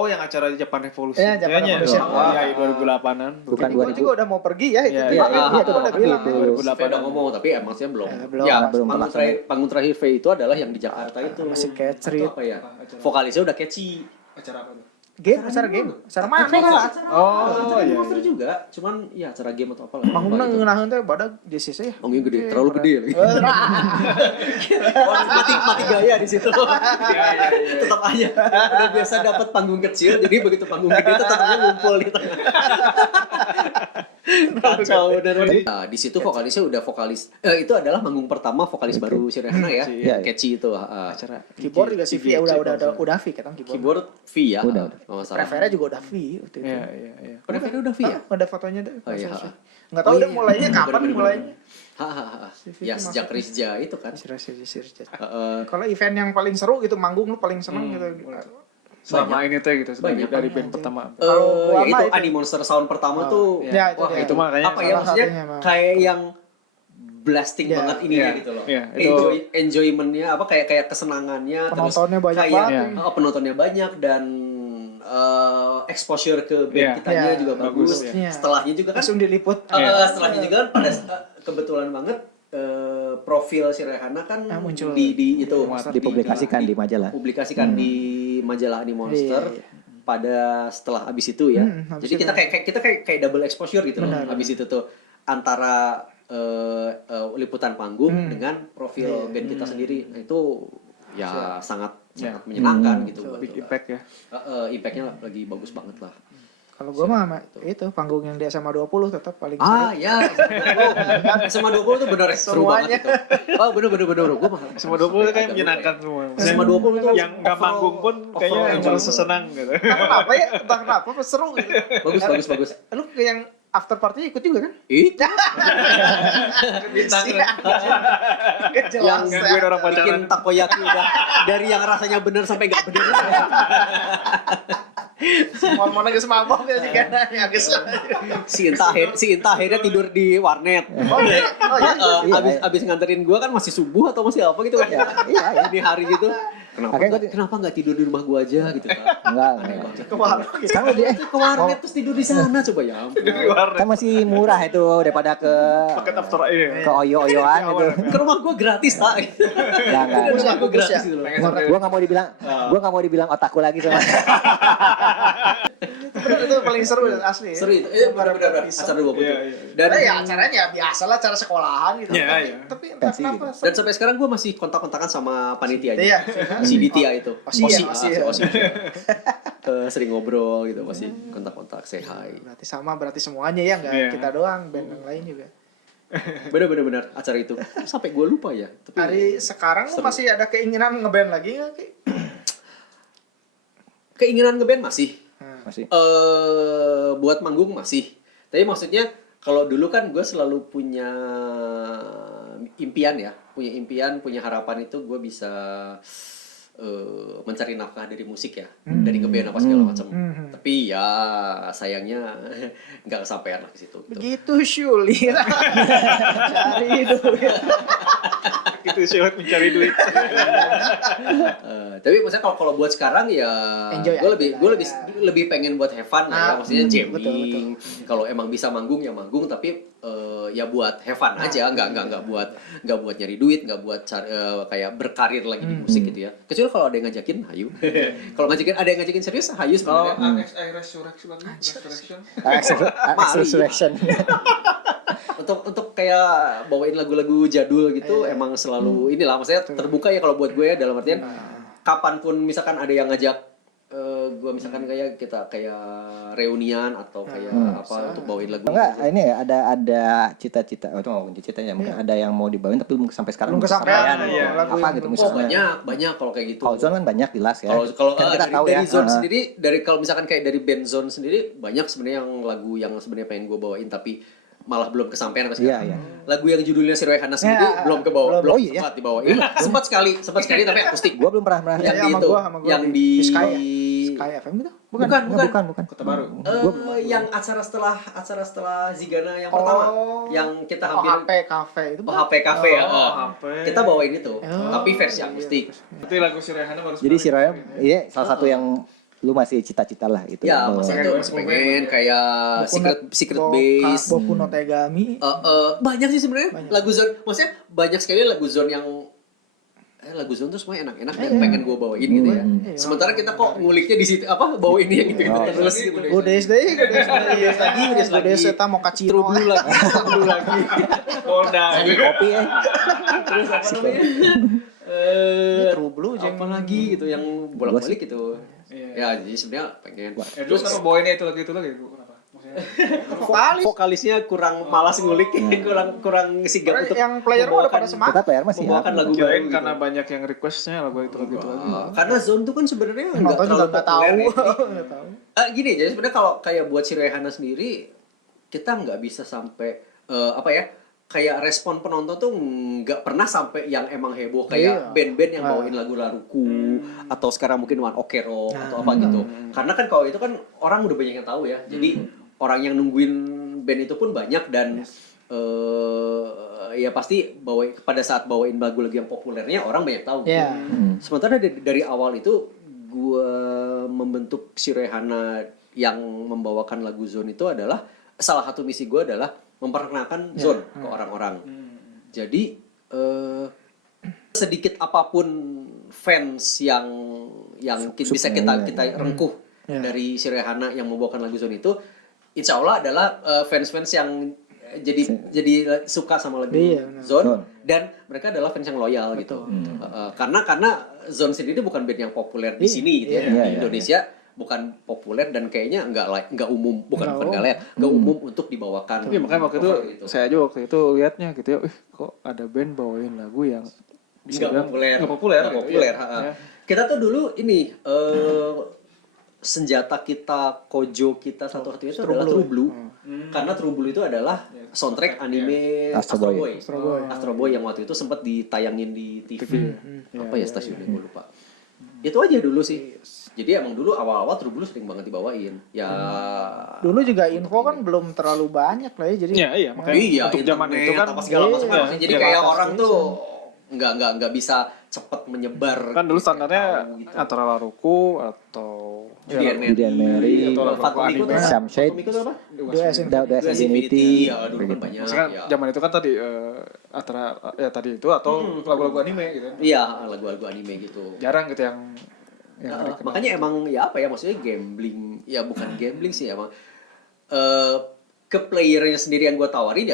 yang acara di Japan Revolution. Iya, Japan Kayaknya. Revolution. Oh, iya 2008-an. Bukan Gua juga udah mau pergi ya itu. Iya, iya, Gua itu udah udah bilang. pergi ya. itu. V udah ngomong tapi emang sih belum. Belum. Ya, Belum panggung terakhir V itu adalah yang di Jakarta itu. Masih kayak Itu cerit. apa ya? Vokalisnya udah catchy. Acara apa tuh? Acara game. Acara mana? Oh, iya. Monster juga, cuman ya acara game atau apa lah. Manggungna ngeunaheun teh badak JCC ya. Manggungnya gede, terlalu gede lagi. mati gaya di situ. Tetap aja. Udah biasa dapat panggung kecil, jadi begitu panggung gede itu tetapnya ngumpul di tengah. Kacau bener. Nah, di situ vokalisnya udah vokalis. Itu adalah manggung pertama vokalis baru Shirahana ya. Iya, iya. Catchy itu. Acara Keyboard juga si V ya udah V kan keyboard. Keyboard V ya. Udah. Kalau nggak salah. Prevere juga udah V waktu itu. Iya. Prevere udah V ya? Ada fotonya deh. Oh iya. Enggak tahu udah mulainya kapan Bener-bener. mulainya. Hahaha. CV Ya itu sejak masuk. Rizja itu kan. Kalau event yang paling seru gitu manggung lu paling seneng gitu. Selama ini teh gitu Banyak. dari band pertama. Kalau gua Ya itu mah itu. Animoonster sound pertama tuh. Ya, itu wah dia. Itu mah kayaknya apa ya salah maksudnya satunya emang. kayak yang blasting Ya. banget ininya Iya. gitu loh. Iya, itu- Enjoymentnya apa kayak kesenangannya Penontonnya terus banyak kayak banget. penontonnya banyak dan exposure ke band Iya. kitanya Iya. juga bagus. Bagus, iya. Setelahnya juga kan Langsung diliput. setelahnya juga kan pada kebetulan banget profil si Rehana kan Muncul. di itu Dipublikasikan di majalah. publikasikan di majalah Animoonster Iya. pada setelah abis itu ya. Habis Jadi itu. kita kayak double exposure gitu loh. Benar. Abis itu tuh antara liputan panggung dengan profil band kita sendiri. Nah, itu ya sangat menyenangkan gitu buat Big gua. impact ya. Impactnya lagi bagus banget lah. Kalau gua mah itu panggung yang di SMA 20 tetap paling Ah seru. ya, SMA 20 tuh bener seru Semuanya. banget itu. Oh bener. Gue mah Semua 20 kayak menyenangkan semua. SMA 20 tuh Yang nggak manggung pun kayaknya overall yang merasa senang gitu. Kenapa ya? Entah kenapa pas seru gitu. bagus. Lu ke yang after party ikut juga kan? Itu Bintang. Jelas. Gangguin orang pacaran. bikin takoyaki udah dari yang rasanya bener sampai nggak bener. Mau geus mabok ya sih kan. Ya geus. Si Inta akhirnya tidur di warnet. Oh iya. Abis nganterin gua kan masih subuh atau masih apa gitu kan? Iya. Di hari gitu. Makanya Kenapa nggak tidur di rumah gua aja gitu kan? Enggak. Ke warung. Sekarang dia Ke warnet terus tidur di sana coba ya ampun. kan masih murah itu daripada ke Paket after ini. ke oyo-oyoan gitu. Ke rumah gua gratis tak? Enggak. Ke rumah gua Bagus ya. gratis gitu loh. Gua enggak mau dibilang otakku lagi sama. Bener itu paling paling seru asli. Seru itu. Benar-benar acara 20. Iya. Dan ya acaranya ya biasalah acara sekolahan gitu. Iya. Tapi entah Pensi kenapa. dan sampai sekarang gue masih kontak-kontakan sama panitianya. Iya. Si Ditya itu. Osi. Sering ngobrol gitu, masih kontak-kontak, say hi. Berarti semuanya ya, enggak Iya. kita doang, band yang lain juga. Bener-bener acara itu. Sampai gue lupa ya. Tapi Hari sekarang lu masih ada keinginan ngeband lagi enggak, Ki? keinginan ngeband masih. Masih. Buat manggung masih. Tapi maksudnya kalau dulu kan gue selalu punya impian, punya harapan itu gue bisa mencari nafkah dari musik ya, dari ngeband apa segala macam. Tapi ya sayangnya nggak kesampaian lah ke situ. Gitu. Begitu sulit. Cari duit. Itu sulit mencari duit. Tapi maksudnya kalau buat sekarang ya Enjoy gue lebih pengen buat have fun lah ya, maksudnya jamming. Betul. Kalau emang bisa manggung ya manggung, tapi ya buat have fun aja, nggak buat nyari duit, nggak buat kayak berkarir lagi di musik gitu ya. Kecuali kalau ada yang ngajakin, hayu. Kalau ada yang ngajakin serius, hayu Kalau sebenarnya. Resurrection. Untuk kayak bawain lagu-lagu jadul gitu emang selalu inilah, maksudnya terbuka ya kalau buat gue ya, dalam artian kapanpun misalkan ada yang ngajak gue misalkan kayak kita kayak reunian atau kayak apa untuk bawain lagu. Enggak, ini ya ada cita-cita. Oh, itu mau cita-citanya mungkin ada yang mau dibawain tapi belum sampai sekarang Belum kesampaian, iya. lagu apa yang gitu belum- misalnya. Banyak kalau kayak gitu. Kalau Zone kan banyak jelas ya. Kalau Kan kita tahu dari ya. Zone sendiri, kalau misalkan kayak dari band Zone sendiri banyak sebenarnya yang lagu yang sebenarnya pengen gue bawain tapi malah belum kesampaian sampai sekarang. Iya. Lagu yang judulnya Sirway Hana sendiri Ya, belum kebawa, belum. belum Oh, iya. sempat dibawain. Sempat sekali tapi akustik. Gua belum pernah Yang sama di itu, gua yang di Sky ya? Sky FM gitu? Bukan. Bukan. Kota Baru. Yang acara setelah Zigana yang pertama, yang kita hampir HP Cafe itu. HP Cafe ya. HP. Kita bawain itu, tapi versi akustik. Berarti lagu si Rehana baru Jadi sekali. si Roya, iya salah satu yang lu masih cita-cita lah itu. Ya, Oh. masih pengen kayak Secret Base. Boku no Tegami. Banyak sih sebenarnya lagu Zone. Maksudnya banyak sekali lagu Zone yang lagu Zone tuh semuanya enak-enak dan pengen gue bawain gitu ya. Sementara kita kok nguliknya di situ apa bawain yang gitu terus gitu. Godes eta mau kacino. True Blue lagi. Polda. Kopi Terus apa namanya? True Blue jeung Apa lagi gitu yang bolak-balik gitu. Ya, jadi sebenarnya pengen. Terus kenapa bawainnya itu lagi kenapa? Maksudnya vokalis. Vokalisnya kurang malas ngulik, kurang sigap untuk Yang player udah pada semangat. Kita player masih membawakan lagu baru kirain gitu. karena banyak yang requestnya lagu itu lagi. Karena Zone tuh kan sebenarnya nggak Nonton juga terlalu nggak tahu. populer ya. Nggak tahu. Gini, jadi sebenarnya kalau kayak buat si Rehana sendiri, kita nggak bisa sampai kayak respon penonton tuh nggak pernah sampai yang emang heboh kayak band-band yang bawain lagu Laruku atau sekarang mungkin One Ok Rock atau apa gitu. Karena kan kalau itu kan orang udah banyak yang tahu ya. Jadi orang yang nungguin band itu pun banyak dan ya pasti pada saat bawain lagu-lagu yang populernya orang banyak tahu. Iya. Sementara dari awal itu gue membentuk si Rehana yang membawakan lagu Zone itu adalah salah satu misi gue adalah memperkenalkan Zone ke orang-orang. Jadi sedikit apapun fans yang bisa kita rengkuh dari si Rehana yang membawakan lagu Zone itu, insya Allah adalah fans-fans yang jadi suka sama lagu Zone dan mereka adalah fans yang loyal gitu. Karena Zone sendiri bukan band yang populer di sini gitu ya. Di Indonesia bukan populer dan kayaknya nggak umum, bukan nggak umum untuk dibawakan. Iya, makanya waktu itu gitu. saya aja waktu itu liatnya gitu ya, kok ada band bawain lagu yang nggak populer. Ya. Kita tuh dulu ini senjata kita, kojo kita satu-satunya itu adalah True Blue. Karena True Blue itu adalah soundtrack anime Astro Boy yang waktu itu sempat ditayangin di TV. Apa ya stasiunnya gue lupa. Itu aja dulu sih. Jadi emang dulu awal-awal True Blue sering banget dibawain. Ya Dulu juga info kan belum terlalu banyak lah ya. Jadi Iya, makanya untuk zaman itu kan apa segala macam. iya, Jadi iya, kayak batas orang gitu. tuh nggak bisa cepat menyebar. kan dulu standarnya Tahu gitu. antara Laruku atau Julian Mary, atau lagu Fatomiko anime. tuh apa? Samshade. Fatomiko tuh apa? The Infinity. Ya, dulu kan banyak. Maksudnya Ya. zaman itu kan tadi antara ya tadi itu atau lagu-lagu anime gitu. Iya, lagu-lagu anime gitu. Jarang gitu yang Makanya emang ya apa ya, maksudnya gambling, ya bukan gambling sih emang ke playernya sendiri yang gue tawarin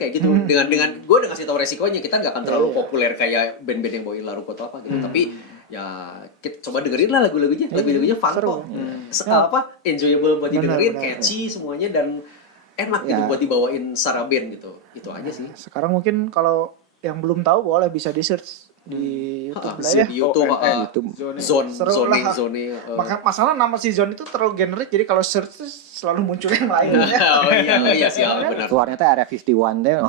kayak gitu. Dengan gue udah ngasih tahu resikonya, kita nggak akan terlalu populer kayak band-band yang bawain Laruko atau apa gitu. Tapi ya kita coba dengerin lah lagu-lagunya fun kok. Enjoyable buat didengerin, catchy semuanya, dan enak gitu buat dibawain secara band gitu. Itu aja sih. Sekarang mungkin kalau yang belum tahu boleh bisa di search di YouTube lah ya. Di YouTube, zone. Masalah nama si Zone itu terlalu generik, jadi kalau search tuh selalu muncul yang lain ya. Iya sih, benar. Keluarnya teh Area 51 deh.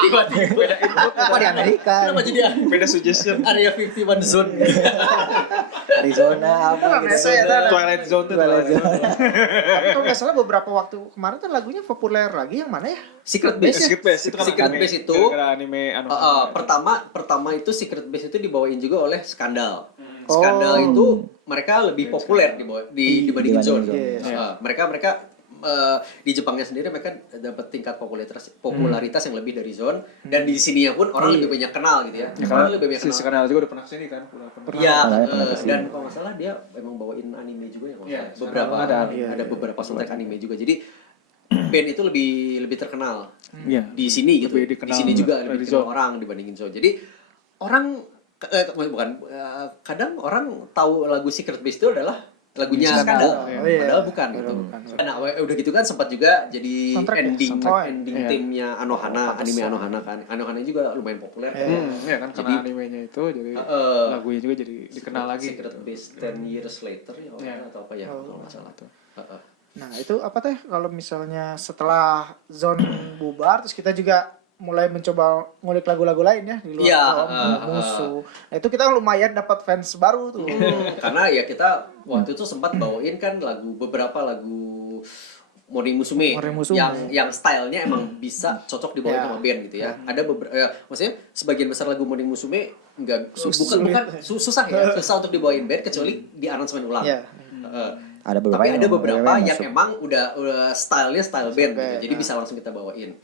Tiba-tiba Apa di Amerika? kenapa jadi Beda suggestion. Area 51 zone? Arizona apa gitu. Twilight Zone tuh. Tapi kalau nggak salah beberapa waktu kemarin tuh lagunya populer lagi, yang mana ya? Secret Base. Secret Base itu kan Secret Base itu gara-gara anime pertama itu Secret Base itu dibawain juga oleh Skandal. Skandal itu mereka lebih populer dibandingin Zone. Mereka di Jepangnya sendiri mereka dapat tingkat popularitas yang lebih dari Zone, dan di sininya pun orang lebih banyak kenal gitu ya. Orang lebih banyak si kenal. Skandal juga udah pernah sini kan. Iya, dan kalau nggak salah dia emang bawain anime juga ya. Beberapa ada beberapa soundtrack anime juga. Jadi band itu lebih terkenal di sini gitu. Di sini juga lebih dikenal orang dibandingin Zone. Jadi orang kadang orang tahu lagu Secret Base itu adalah lagunya Skandal, padahal bukan gitu. Nah, udah gitu kan sempat juga jadi ending timnya Anohana, anime Anohana kan. Anohana juga lumayan populer. Iya kan, karena animenya itu jadi lagunya juga jadi dikenal lagi. Secret Base 10 Years Later ya atau apa ya kalau nggak salah tuh. Nah itu apa teh kalau misalnya setelah Zone bubar, terus kita juga mulai mencoba ngulik lagu-lagu lain ya di luar Musuh. Nah itu kita lumayan dapat fans baru tuh. Karena ya kita waktu itu sempat bawain kan beberapa lagu Morning Musume yang stylenya emang bisa cocok dibawain sama band gitu ya. Ada beberapa maksudnya sebagian besar lagu Morning Musume bukan susah untuk dibawain band kecuali di aransemen ulang. Ada beberapa tapi ada beberapa yang emang udah stylenya style band gitu. Jadi bisa langsung kita bawain.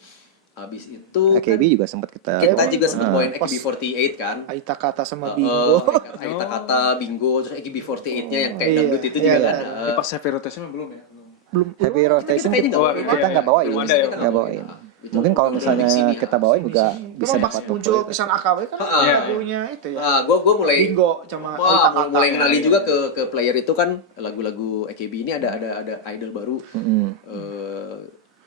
Habis itu AKB juga sempat kita juga sempat bawain AKB48 kan. Aita Kata sama Bingo. Aita Kata, Bingo, terus AKB48-nya yang kayak dangdut itu juga kan. Pas Heavy Rotation belum ya? Belum. Heavy Rotation kita nggak bawain. Nggak bawain. Mungkin kalau misalnya kita bawain juga bisa dapat muncul pisan AKB kan lagunya itu ya. Gue mulai Bingo sama Aita Kata. Mulai kenalin juga ke player itu kan lagu-lagu AKB ini ada idol baru.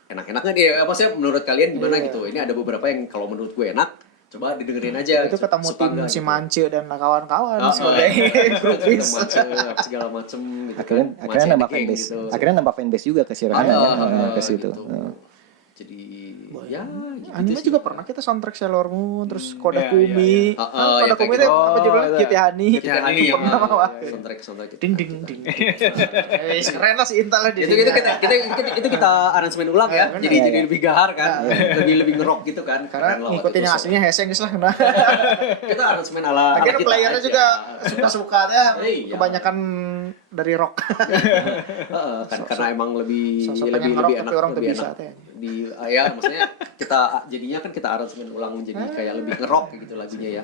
Enak-enak nggak dia? Maksudnya menurut kalian gimana gitu? Ini ada beberapa yang kalau menurut gue enak, coba didengerin aja. Itu ketemu tim si Mance dan kawan-kawan sebagai segala macem. Gitu akhirnya nambah fanbase. Gitu. Akhirnya nambah fanbase juga ke Shirahana ke situ. Jadi ya gitu anime juga pernah kita soundtrack Sailor Moon, terus Koda Kumi. Koda Kumi itu apa judulnya? Kitty Honey yang pernah bawa. Soundtrack ding. Keren lah si Intal lah di itu kita aransemen ulang ya. Jadi lebih gahar kan. Lebih ngerok gitu kan. Karena ngikutin yang aslinya Heseng lah. Kita aransemen ala akhirnya playernya juga suka-suka ya. Kebanyakan dari rock. Karena emang lebih enak, lebih enak. Ya maksudnya kita jadinya kan kita aransemen ulang jadi kayak lebih ngerok gitu lagunya ya.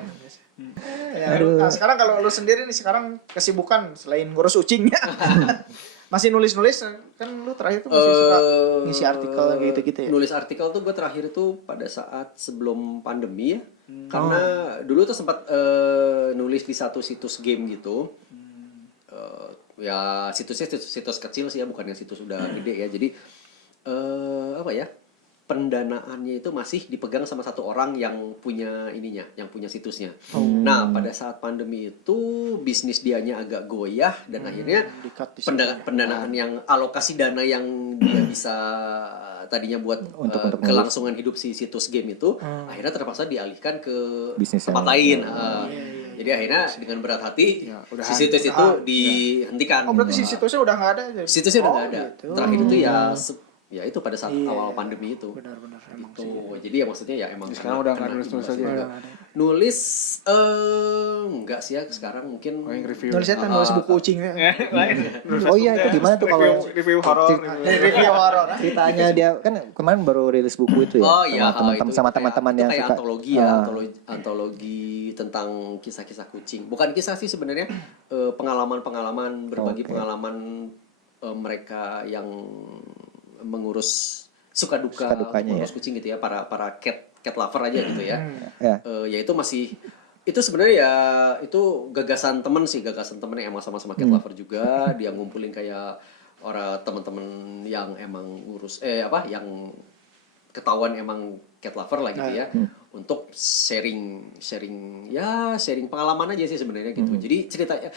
Nah, sekarang kalau lu sendiri nih sekarang kesibukan selain ngurus ucingnya masih nulis kan lu terakhir tuh masih suka ngisi artikel gitu ya. Nulis artikel tuh gue terakhir tuh pada saat sebelum pandemi ya. Karena dulu tuh sempat nulis di satu situs game gitu. Ya situsnya situs kecil sih ya, bukan yang situs udah gede ya. Jadi pendanaannya itu masih dipegang sama satu orang yang punya situsnya. Nah, pada saat pandemi itu bisnis dianya agak goyah dan akhirnya pendanaan yang alokasi dana yang dia bisa tadinya buat untuk kelangsungan hidup si situs game itu akhirnya terpaksa dialihkan ke bisnis tempat lain. Jadi akhirnya dengan berat hati si situs itu dihentikan. Oh, berarti si situsnya udah nggak ada? Situsnya udah nggak ada. Gitu. Terakhir itu ya ya itu pada saat awal pandemi itu. Benar-benar emang Gitu. sih. Jadi ya maksudnya ya emang Sekarang udah nggak nulis-nulis aja. Udah nggak ada. nulis enggak sih ya sekarang mungkin Yang review. Nulisnya kan nulis buku kucing ya. Oh iya itu gimana tuh kalau Review horor. Review horor. ceritanya dia kan kemarin baru rilis buku itu ya Oh iya, sama teman-teman itu yang kayak suka antologi ya, antologi tentang kisah-kisah kucing. Bukan kisah sih sebenarnya, pengalaman-pengalaman, berbagi pengalaman mereka yang mengurus suka dukanya mengurus kucing gitu ya, para cat lover aja gitu ya. ya. Ya itu masih itu sebenarnya ya itu gagasan temen yang emang sama-sama cat lover juga, dia ngumpulin kayak orang teman-teman yang emang ngurus yang ketahuan emang cat lover lah gitu ya, untuk sharing pengalaman aja sih sebenarnya gitu. Jadi ceritanya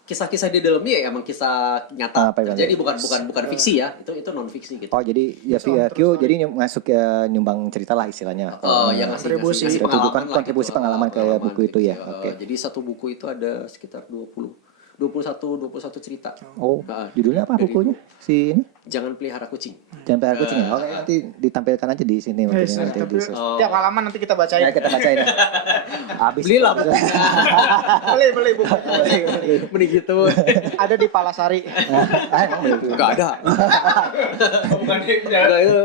kisah-kisah di dalamnya ya emang kisah nyata terjadi, bukan fiksi ya, itu non fiksi gitu. Oh jadi ya Q jadi masuk ya nyumbang cerita lah istilahnya. Yang kontribusi. ngasih pengalaman lah Kontribusi gitu. pengalaman ke buku itu ya. Oke. Jadi satu buku itu ada sekitar 21 cerita. Oh, Nah, judulnya apa dari bukunya? Si ini? Jangan pelihara kucing. Jangan pelihara kucing ya? Oke, nanti ditampilkan aja di sini mungkin nanti Tapi di tiap halaman nanti kita bacain. Ya kita bacain ya. Habis. Belilah Beli buku. mending gitu. Ada di Palasari. Emang begitu. Enggak ada. Enggak, itu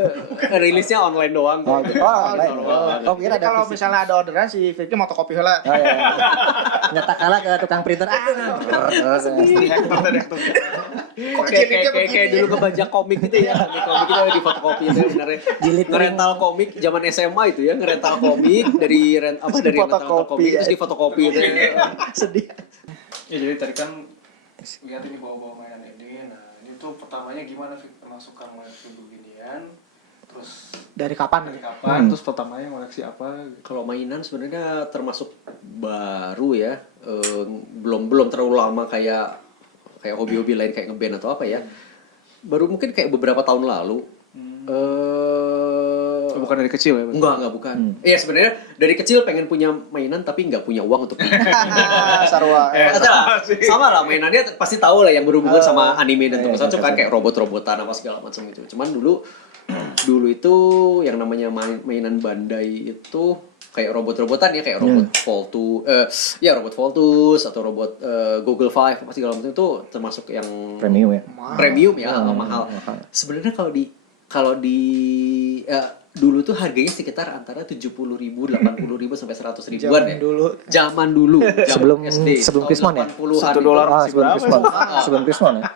rilisnya online doang. Oh, baik. Oh, kira Jadi ada kalau fisik. misalnya ada orderan si Fikri mau fotokopi heula. Oh, iya. Nyata kalah ke tukang printer. Kayak dulu kebajak komik gitu ya. Di komik itu di fotokopi itu benernya. Ngerental komik zaman SMA itu ya, ngerental komik dari rental komik terus di fotokopi itu. Sedih. Ya jadi tadi kan lihat ini bawa-bawa mainan ini. Nah ini tuh pertamanya gimana Fik? Emang suka ngoleksi beginian. Terus Dari kapan? dari kapan? Terus pertamanya ngoleksi apa? Kalau mainan sebenarnya termasuk baru ya, belum terlalu lama kayak hobi-hobi lain kayak ngeband atau apa ya. Baru mungkin kayak beberapa tahun lalu. Bukan dari kecil ya? Enggak bukan. Iya sebenarnya dari kecil pengen punya mainan tapi nggak punya uang untuk beli. Sarwa. Sama lah mainannya pasti tahu lah yang berhubungan sama anime dan tokusatsu kan kayak robot-robotan apa segala macam itu. Cuman dulu itu yang namanya mainan Bandai itu kayak robot-robotan ya, kayak robot robot Voltus atau robot Google Five apa segala macam itu termasuk yang Premium ya. premium ya, mahal. Sebenarnya kalau di dulu tuh harganya sekitar antara 70.000, 80.000 sampai 100.000-an ya. Zaman dulu. Sebelum SD, Krismon ya? $1 Oh, sebelum Krismon. Sebelum Krismon ya?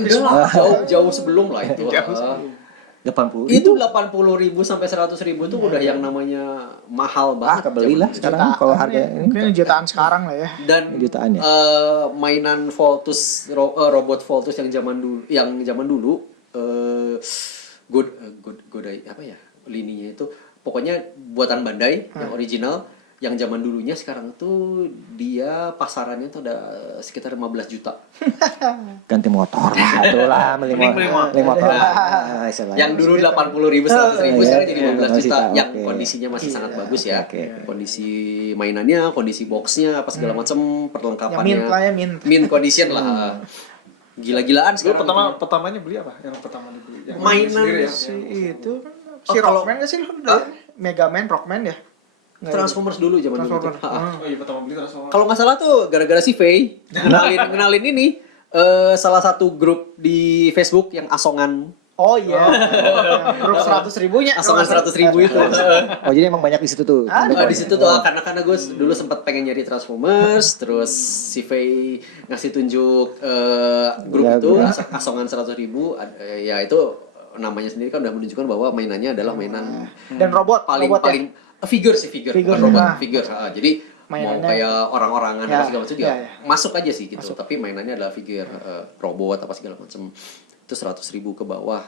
Enggak lah, jauh sebelum lah itu. 80. Itu 80.000 sampai 100.000 itu udah yang namanya mahal banget. Kebelilah sekarang kalau harga ini. Mungkin jutaan sekarang lah ya. Dan Jutaan ya? mainan Voltus, robot Voltus yang zaman dulu Godai apa ya lininya itu, pokoknya buatan Bandai yang original, yang zaman dulunya sekarang tuh dia pasarannya tuh ada sekitar 15 juta. Ganti motor lah, itulah beli motor. Yang dulu 80.000, 100.000 sekarang jadi 15 juta. Yang Oke. kondisinya masih sangat bagus ya. Oke. Kondisi mainannya, kondisi boxnya, apa segala macam, perlengkapannya. Mint lah ya, mint. Mint condition lah. Gila-gilaan Dulu sekarang. pertamanya beli apa? Yang pertama dibeli? Yang Mainan sendiri ya? Si itu Oh, si kalau- Rockman nggak sih? Mega Man, Rockman ya? Nggak, Transformers dulu zaman dulu. Transformers. Ha-ha. Oh iya pertama beli Transformers. Kalau nggak salah tuh gara-gara si Faye ngenalin ini salah satu grup di Facebook yang asongan Oh iya. Grup 100.000-nya. asongan 100.000 itu. Oh jadi emang banyak di situ tuh. Di situ tuh karena gue dulu sempat pengen nyari Transformers, terus si Faye ngasih tunjuk grup Ya, itu grup. asongan 100.000, ya itu namanya sendiri kan udah menunjukkan bahwa mainannya adalah mainan Dan robot. paling robot ya? figure bukan Figure, robot, nah. figure. Jadi Mainannya- mau kayak orang-orangan Ya, apa segala macam dia ya. masuk aja sih gitu. Tapi mainannya adalah figure robot apa segala macam. Itu 100.000 ke bawah.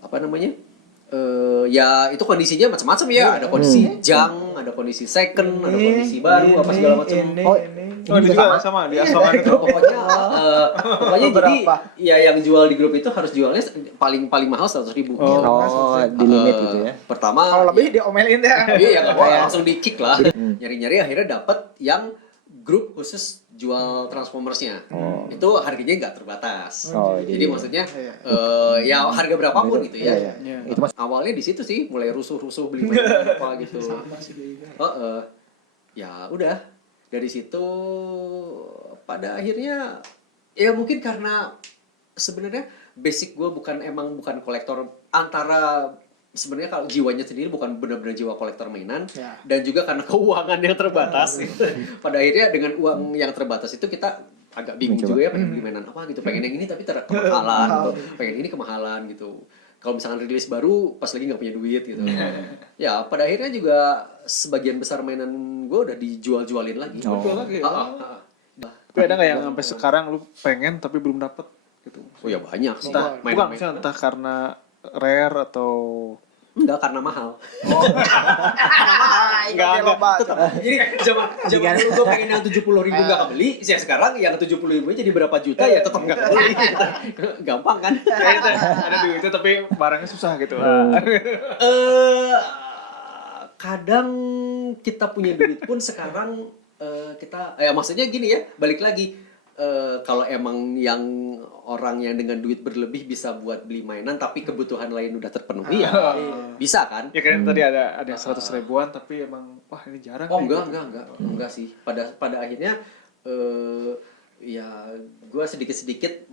Apa namanya? Ya itu kondisinya macam-macam ya. Ada kondisi jang, ada kondisi second, ada kondisi baru apa segala macam. Oh ini juga sama di asongan itu. Pokoknya jadi Berapa? ya yang jual di grup itu harus jualnya paling mahal 100.000. Oh, di limit gitu ya. Pertama Kalau lebih diomelin deh. iya nggak apa langsung di kick lah. Nyari-nyari akhirnya dapat yang grup khusus jual Transformers-nya. Itu harganya nggak terbatas. Oh, Jadi iya. maksudnya ya harga berapapun gitu ya. Iya, iya. Itu mas Awalnya di situ sih mulai rusuh-rusuh beli mainan apa gitu. Ya udah dari situ pada akhirnya ya mungkin karena sebenarnya basic gue bukan kolektor, antara sebenarnya kalau jiwanya sendiri bukan benar-benar jiwa kolektor mainan Ya. dan juga karena keuangan yang terbatas. Pada akhirnya dengan uang yang terbatas itu kita agak bingung Mencoba. juga ya pengen beli mainan apa gitu, pengen yang ini tapi kemahalan gitu, pengen ini kemahalan gitu. Kalau misalkan rilis baru pas lagi nggak punya duit gitu. Ya pada akhirnya juga sebagian besar mainan gue udah dijual-jualin lagi. Oh. Jual lagi. Ah. Tapi ada nggak yang sampai sekarang lu pengen tapi belum dapet gitu? Oh ya banyak sih. Entah, bukan Mainan-mainan. misalnya entah karena rare atau Enggak, karena mahal. enggak. Tetap. Jadi zaman dulu gue pengen yang 70.000 nggak kebeli, ya sekarang yang 70.000 jadi berapa juta ya tetap nggak kebeli. Gampang kan? Ada duitnya tapi barangnya susah gitu. Kadang kita punya duit pun sekarang kita ya maksudnya gini ya, balik lagi. Kalau emang yang orang yang dengan duit berlebih bisa buat beli mainan tapi kebutuhan lain udah terpenuhi ya bisa kan? Ya kan tadi ada 100 ribuan tapi emang wah ini jarang. Oh nih. enggak sih. Pada akhirnya ya gue sedikit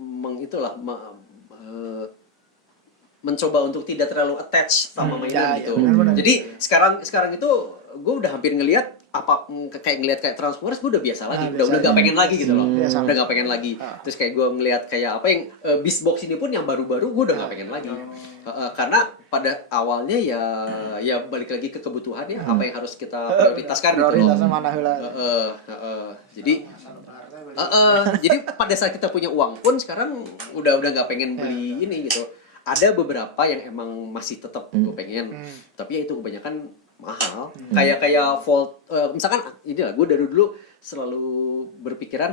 mencoba untuk tidak terlalu attach sama mainan ya, gitu. benar-benar. Jadi sekarang itu gue udah hampir ngelihat kayak Transformers gue udah biasa lagi, udah gak pengen lagi gitu loh, Biasa. udah gak pengen lagi. Terus kayak gue ngelihat kayak apa yang Beast Box ini pun yang baru-baru gue udah gak pengen lagi. Karena pada awalnya ya balik lagi ke kebutuhan ya, apa yang harus kita prioritaskan gitu loh. Prioritasnya mana heula. Jadi jadi pada saat kita punya uang pun sekarang udah nggak pengen beli ini gitu. Ada beberapa yang emang masih tetap gue pengen, tapi ya itu kebanyakan mahal. Kayak Volt, misalkan ini lah, gue dari dulu selalu berpikiran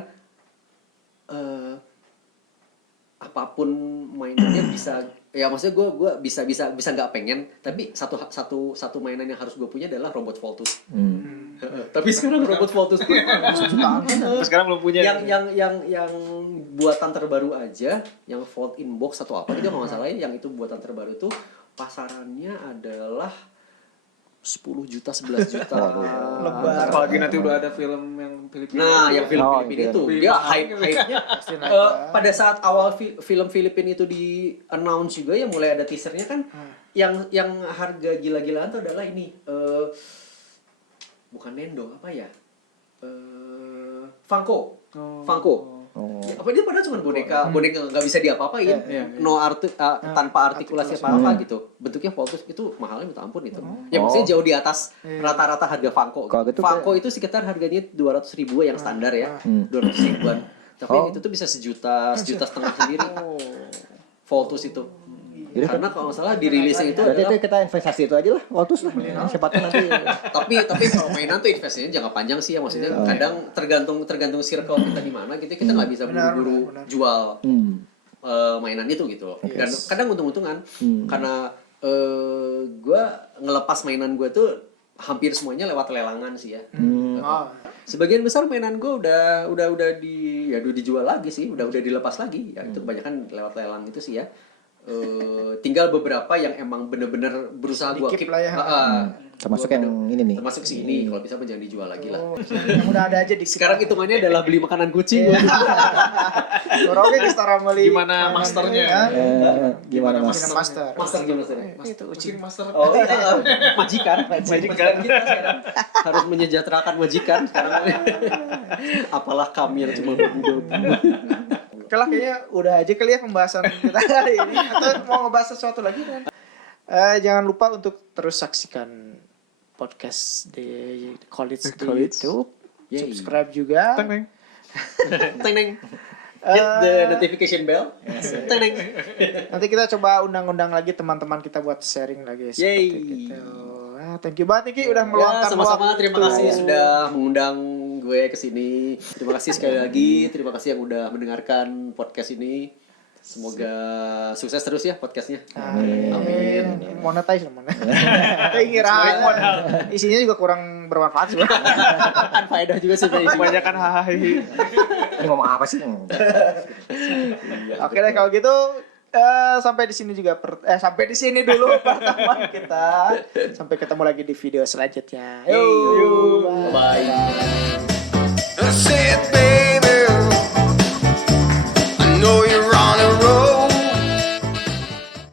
apapun mainannya bisa, ya maksudnya gue bisa nggak pengen, tapi satu mainan yang harus gue punya adalah robot Voltus. Tapi sekarang robot Voltus pun Terus sekarang belum punya. yang buatan terbaru aja, yang Volt Inbox atau apa gitu kalau nggak salah, yang itu buatan terbaru itu pasarannya adalah 10 juta, 11 juta. Lebar. Apalagi nanti udah ada film yang Filipina. Nah, yang film Oh, Filipina iya. itu dia hype-nya Pasti naik, pada saat awal film Filipina itu di announce juga ya, mulai ada teasernya kan. Yang harga gila-gilaan tuh adalah ini bukan Nendo, apa ya? Funko. Oh. Ya, apa dia padahal cuma boneka nggak bisa diapa-apain, Iya. tanpa artikulasi apa-apa gitu. Bentuknya Voltus itu mahalnya minta ampun itu. Ya maksudnya jauh di atas rata-rata harga Funko. Kalau gitu Funko itu sekitar harganya 200.000 yang standar ya, 200.000-an. Tapi yang itu tuh bisa sejuta setengah sendiri. Voltus itu. Jadi Karena kalau nggak salah dirilisnya itu berarti adalah, itu kita investasi itu aja lah, Lotus lah. Siapa tahu nanti. tapi kalau mainan tuh investasinya jangka panjang sih ya, maksudnya kadang tergantung circle kita di mana gitu, kita nggak bisa buru-buru jual mainan itu gitu. Dan kadang untung-untungan karena gue ngelepas mainan gue tuh hampir semuanya lewat lelangan sih ya. Sebagian besar mainan gue udah dijual lagi sih, udah dilepas lagi ya. Itu kebanyakan lewat lelang itu sih ya. Tinggal beberapa yang emang bener-bener berusaha gue Dikip lah ya. Termasuk yang ini nih. termasuk sini, kalau bisa jangan dijual lagi lah. Yang udah ada aja di Sekarang hitungannya adalah beli makanan kucing. Orangnya di setara beli. Gimana masternya? Gimana Mas? Master. Master gimana sih? Itu Kucing master. Oh iya, majikan kita sekarang harus menyejahterakan majikan sekarang. Apalah kami yang cuma babu-babu. Oke lah, kayaknya udah aja kali ya pembahasan kita hari ini. Atau mau ngebahas sesuatu lagi kan? Jangan lupa untuk terus saksikan podcast di College di YouTube. Yay. Subscribe juga. Teng. Teng. Hit the notification bell. Teng. Nanti kita coba undang-undang lagi teman-teman kita buat sharing lagi seperti Yay. itu. Thank you banget Niki udah meluangkan sama-sama, waktu. terima kasih sudah mengundang gue ke sini. Terima kasih sekali lagi, terima kasih yang udah mendengarkan podcast ini. Semoga sukses terus ya podcastnya. Amin. Monetize. Tapi ngira isinya juga kurang bermanfaat sih. Kan faedah juga sih kayak Kebanyakan hahaha. Ini ngomong apa sih? Oke deh kalau gitu sampai di sini juga sampai di sini dulu pertemuan kita. Sampai ketemu lagi di video selanjutnya. Yo. Bye.